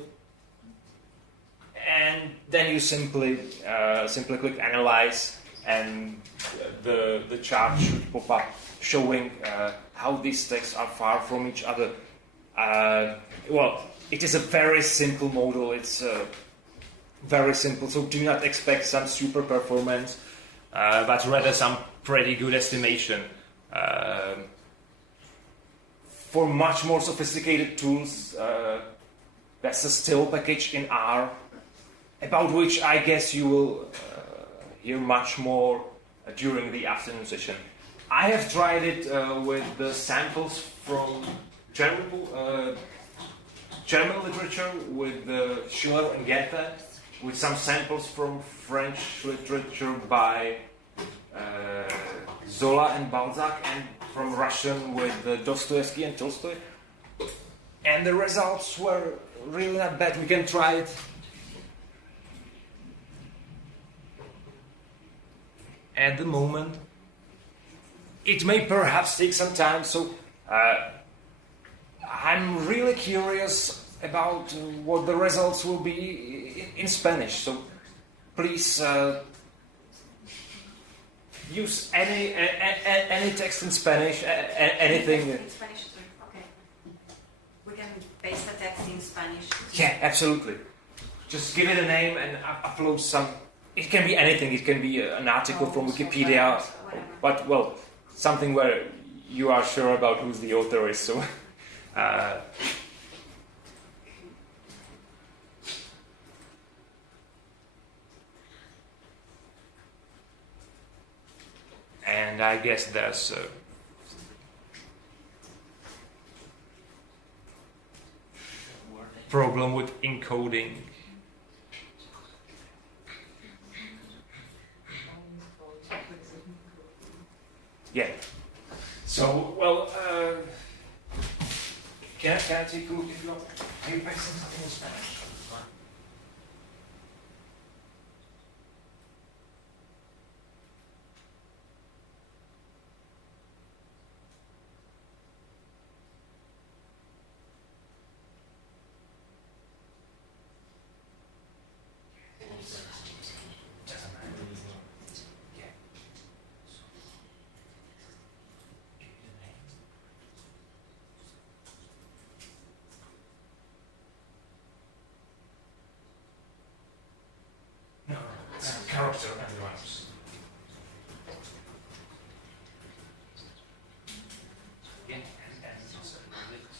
and then you simply click analyze, and the chart should pop up showing how these texts are far from each other. Well, it is a very simple model. It's very simple, so do not expect some super performance, but rather some pretty good estimation. For much more sophisticated tools, there's a still package in R, about which I guess you will hear much more during the afternoon session. I have tried it with the samples from German literature, with Schiller and Goethe, with some samples from French literature by Zola and Balzac, and from Russian with Dostoevsky and Tolstoy. And the results were really not bad. We can try it. At the moment, it may perhaps take some time, so I'm really curious about what the results will be in Spanish. So please use any text in Spanish, anything. In Spanish too. Okay. We can paste the text in Spanish. Yeah, absolutely. Just give it a name and upload some. It can be anything. It can be an article from Wikipedia, but well, something where you are sure about who the author is. So, I guess there's problem with encoding. Yeah. So, well, can I take a look if you want? Are you practicing something in Spanish? Character and rhymes. Yeah, and also lyrics.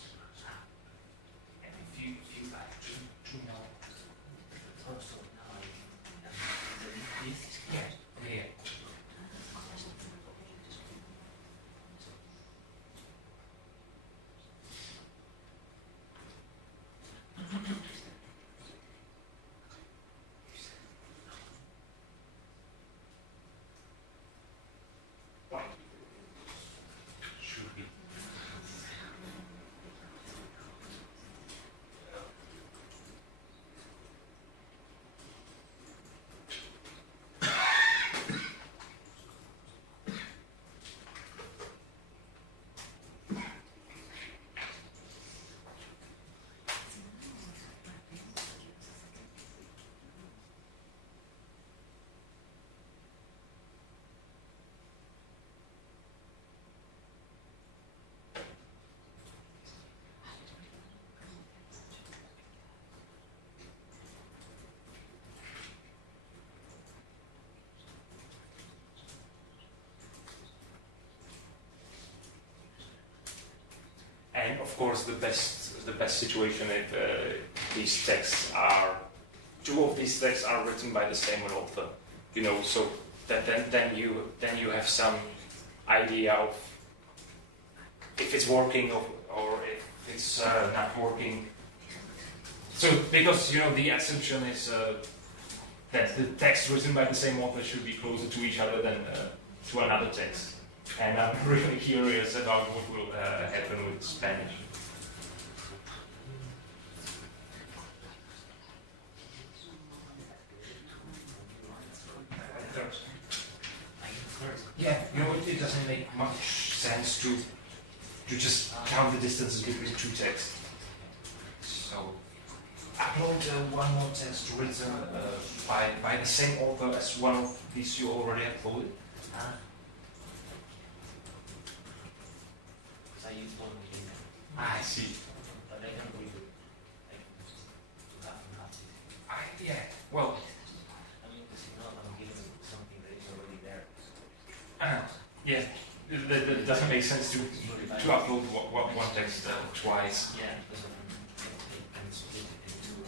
And if you like to know. Also now. Yeah, yeah. Should be. And of course, the best situation if these texts are, two of these texts are written by the same author, you know, so that then you have some idea of if it's working or if it's not working. So because you know the assumption is that the text written by the same author should be closer to each other than to another text. And I'm really curious about what will happen with Spanish. Yeah, you know, it doesn't make much sense to just count the distances between two texts. So, upload one more text written by the same author as one of these you already uploaded. I use one again. I see. But I can read it. Like, half and half. Yeah, well, I mean, because if not, I'm giving something that is already there. yeah, it doesn't make sense to upload one text twice. Yeah, because I can split it into two.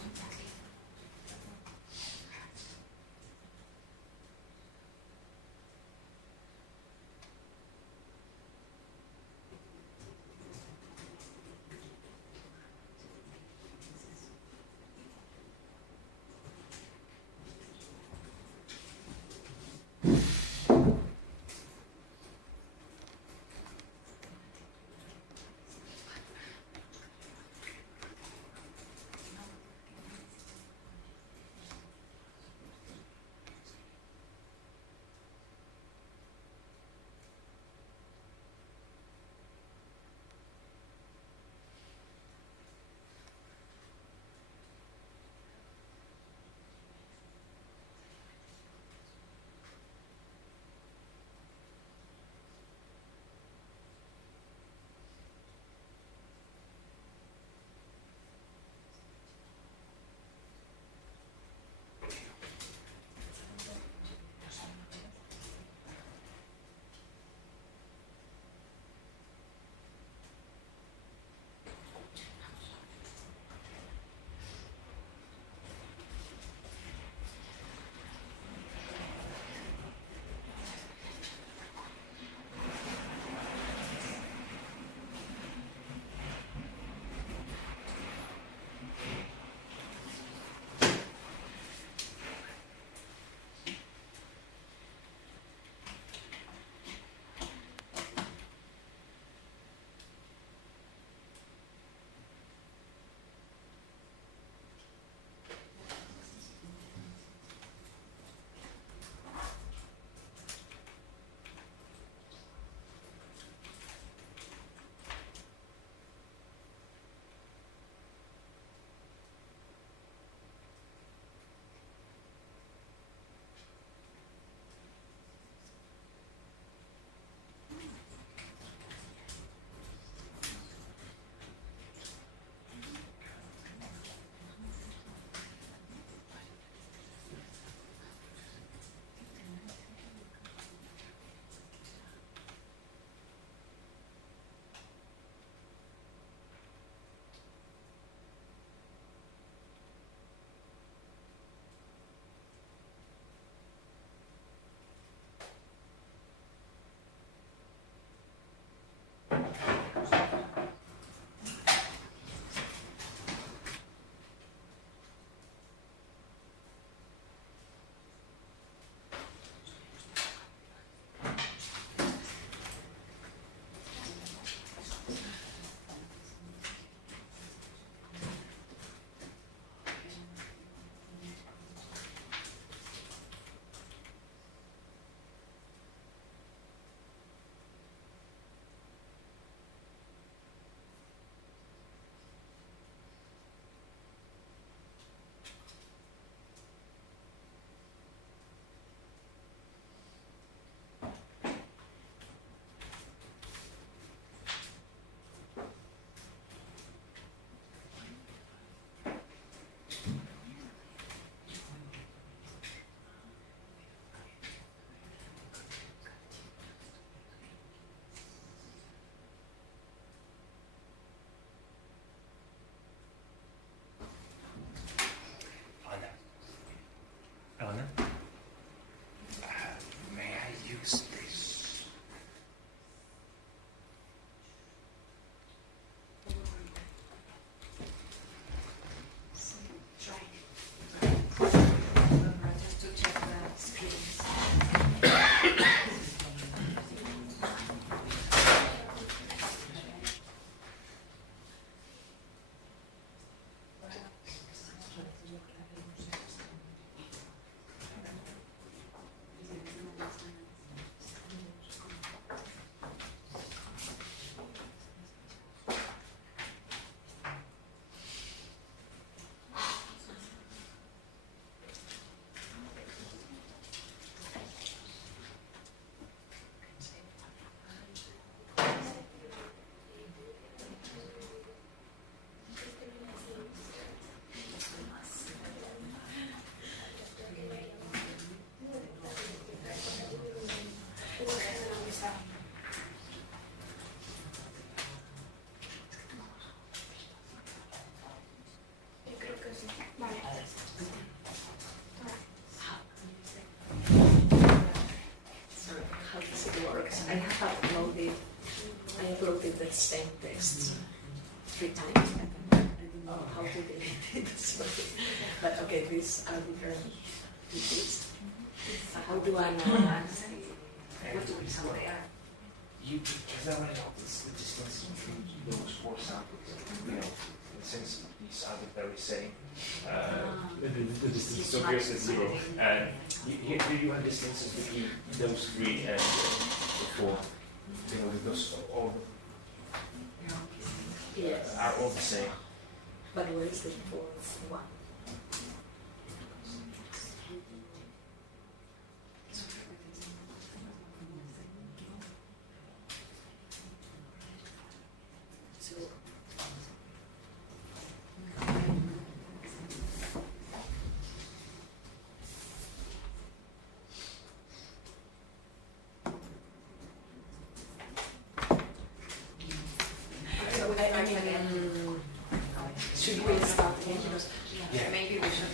the same text 3 times. I don't know how to do it. Sorry. But okay, these are different pieces. How do I analyze how they are? You can already notice the distance between those 4 samples. You know, since these are the very same, the distance appears at 0. Here you have distances between those 3 and the 4. You know, those all Yes. are all the same. But where is the fourth one? So, I mean, should we start again? Because Yeah. Maybe we should.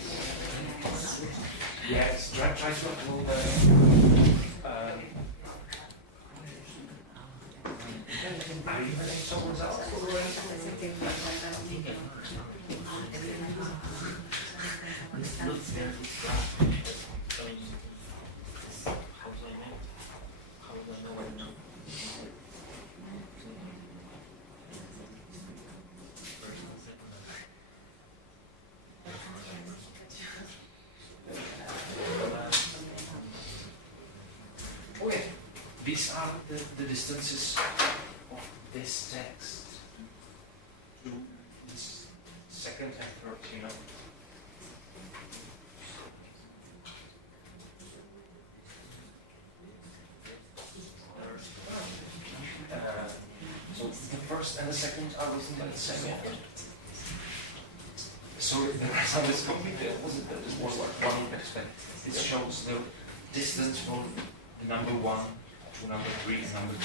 Yes, try to upload are you having some results already? Okay, these are the distances of this text to this second and third, you know. So the first and the second are written by the same author. Sorry, the rest of this completely opposite. This was like one text, but it shows the distance from the number 1 to number 3 and number 2.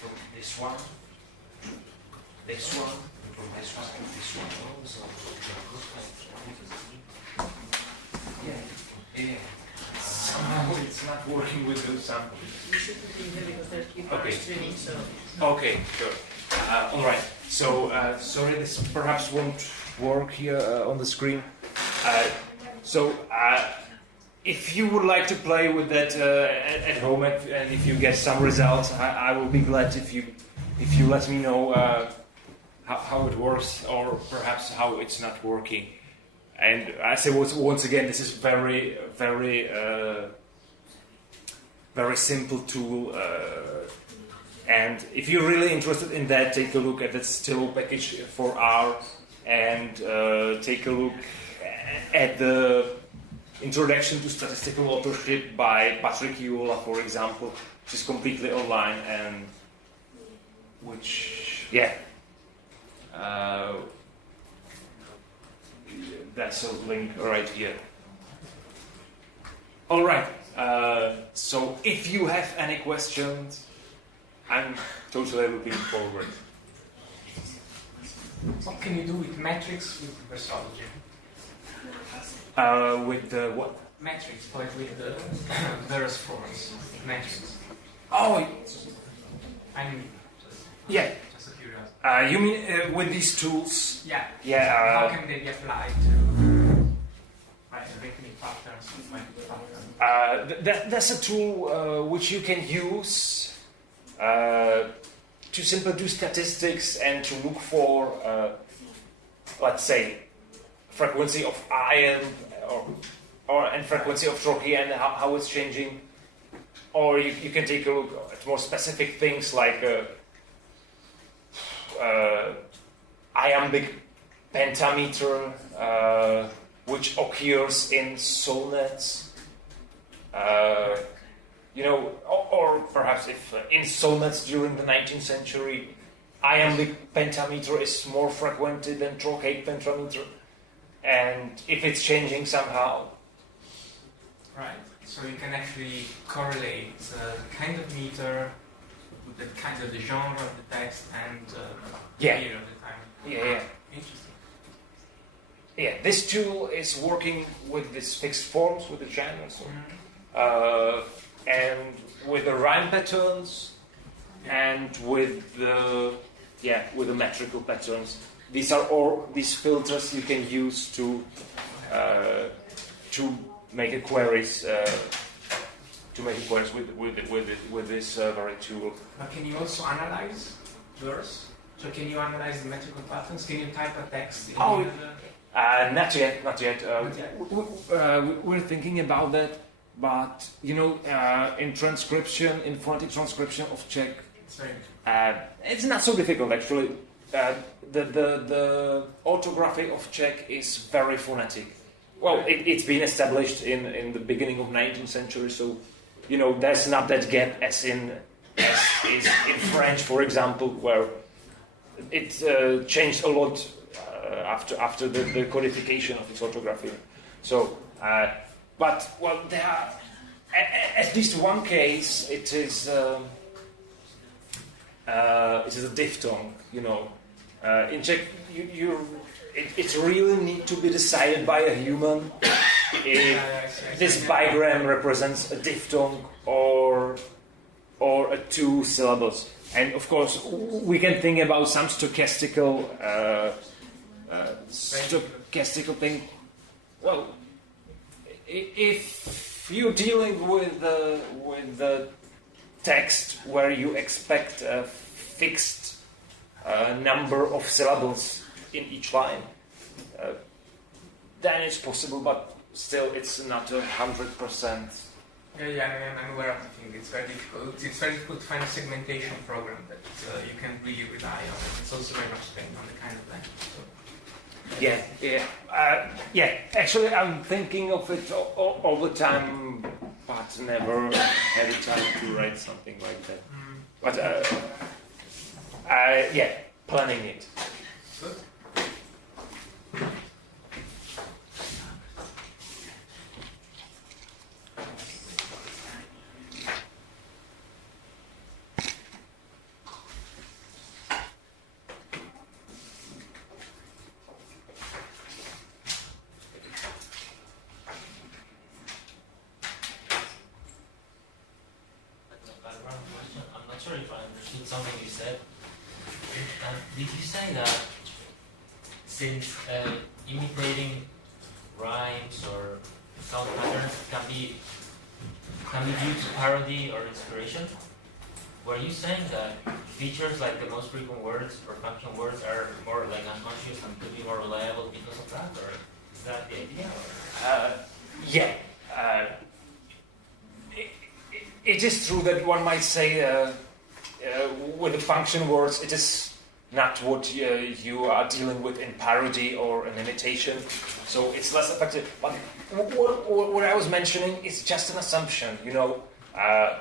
From this one to this one, from this one to this one. Yeah. Somehow it's not working with those samples. You should continue because there's people Okay. streaming, so. Okay, sure. All right. So, sorry, this perhaps won't work here on the screen. If you would like to play with that at home and if you get some results, I will be glad if you let me know how it works or perhaps how it's not working. And I say once again, this is very, very, very simple tool. And if you're really interested in that, take a look at the Still package for R and take a look at the Introduction to Statistical Authorship by Patrick Iola, for example, which is completely online and which, that's a link right here. All right. So if you have any questions, I'm totally looking forward. What can you do with metrics with versology? With the what? Metrics, like with the verse forms. Metrics. Oh, I'm yeah. just curious. You mean with these tools? Yeah. Yeah. How can they be applied to rhythmic patterns, mathematic patterns? That's a tool which you can use to simply do statistics and to look for, let's say, frequency of iron and frequency of trochee and how it's changing. Or you can take a look at more specific things like iambic pentameter, which occurs in sonnets. Or perhaps if in sonnets during the 19th century, iambic pentameter is more frequented than trochaic pentameter, and if it's changing somehow. Right. So you can actually correlate the kind of meter with the kind of the genre of the text and the period of the time. Yeah. Interesting. Yeah, this tool is working with these fixed forms, with the channels. and with the rhyme patterns and with the metrical patterns. These are all these filters you can use to make queries with this very tool. But can you also analyze verse? So can you analyze the metrical patterns? Can you type a text? Not yet. We're thinking about that, but in transcription, in phonetic transcription of Czech, it's not so difficult actually. The orthography of Czech is very phonetic. Well, it's been established in the beginning of 19th century, so there's not that gap as is in French, for example, where it changed a lot after the codification of its orthography. So, there are at least one case. It is a diphthong. In Czech, it really needs to be decided by a human if this bigram represents a diphthong or a two syllables. And of course, we can think about some stochastical thing. Well, if you're dealing with the text where you expect a fixed number of syllables in each line, then it's possible, but still it's not 100%. Yeah, I'm aware of the thing. It's very difficult. It's very difficult to find a segmentation program that you can really rely on. It's also very much dependent on the kind of language. So. Actually, I'm thinking of it all the time, but never had the time to write something like that. But planning it. Good. Sorry if I understood something you said. Did you say that since imitating rhymes or sound patterns can be due to parody or inspiration? Were you saying that features like the most frequent words or function words are more like unconscious and could be more reliable because of that, or is that the idea? It is true that one might say with the function words, it is not what you are dealing with in parody or an imitation, so it's less effective. But what I was mentioning is just an assumption, even though that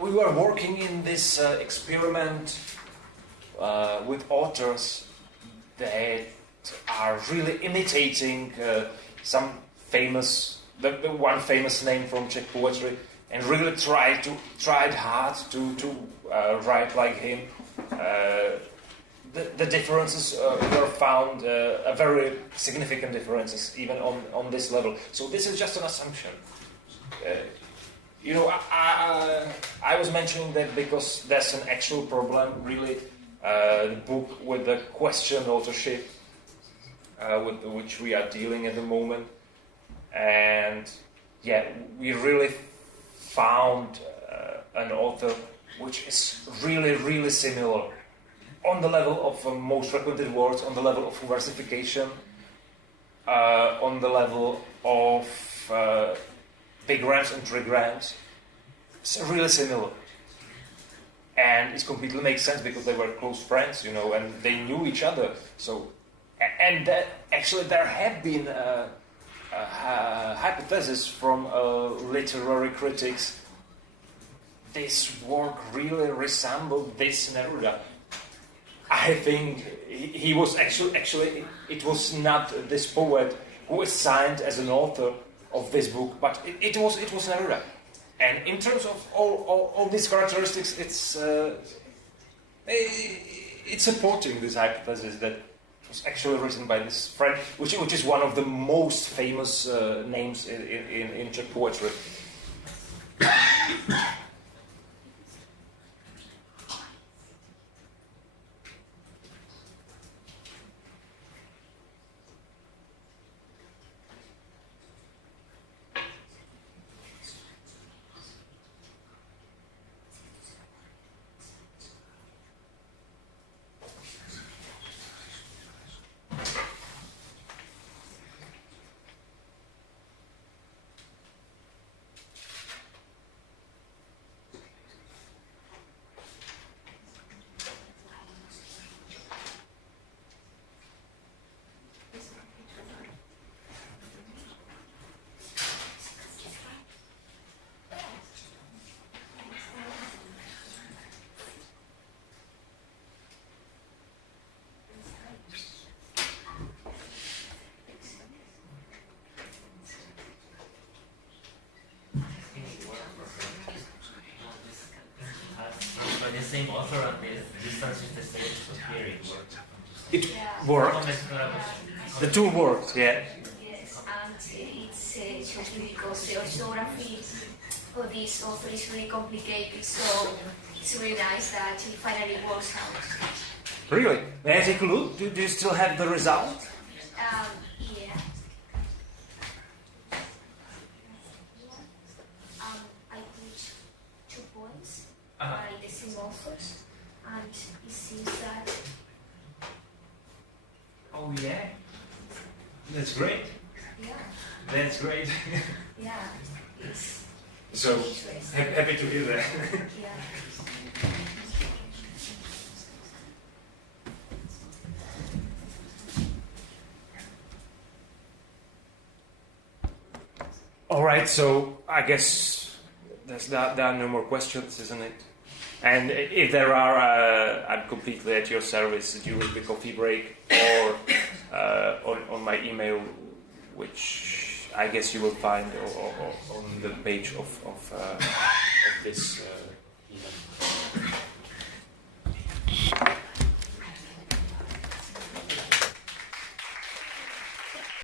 we were working in this experiment with authors that are really imitating some famous, the one famous name from Czech poetry, and really tried hard to write like him. The differences were found, very significant differences, even on this level. So this is just an assumption. I was mentioning that because there's an actual problem, really, the book with the question authorship, with which we are dealing at the moment. And we really found an author which is really, really similar on the level of most frequented words, on the level of versification, on the level of bigrams and trigrams. It's really similar. And it completely makes sense because they were close friends, and they knew each other. So, and that actually there have been hypothesis from literary critics. This work really resembled this Neruda. I think he was actually it was not this poet who was signed as an author of this book, but it was Neruda. And in terms of all these characteristics, it's supporting this hypothesis that was actually written by this friend, which is one of the most famous names in Czech poetry. By the same author and the distance is the same, so here it worked. It worked. The two worked, yeah. Yes, and it's especially because the orthography of this author is really complicated, so it's really nice that it finally works out. Really? May I take a look? Do you still have the result? Yeah. I put 2 points by the same authors, and it seems that. Oh yeah. That's great. Yeah. That's great. Yeah. It's So interesting. happy to hear that. Yeah. All right, so I guess there are no more questions, isn't it? And if there are, I'm completely at your service during the coffee break or on my email, which I guess you will find on the page of this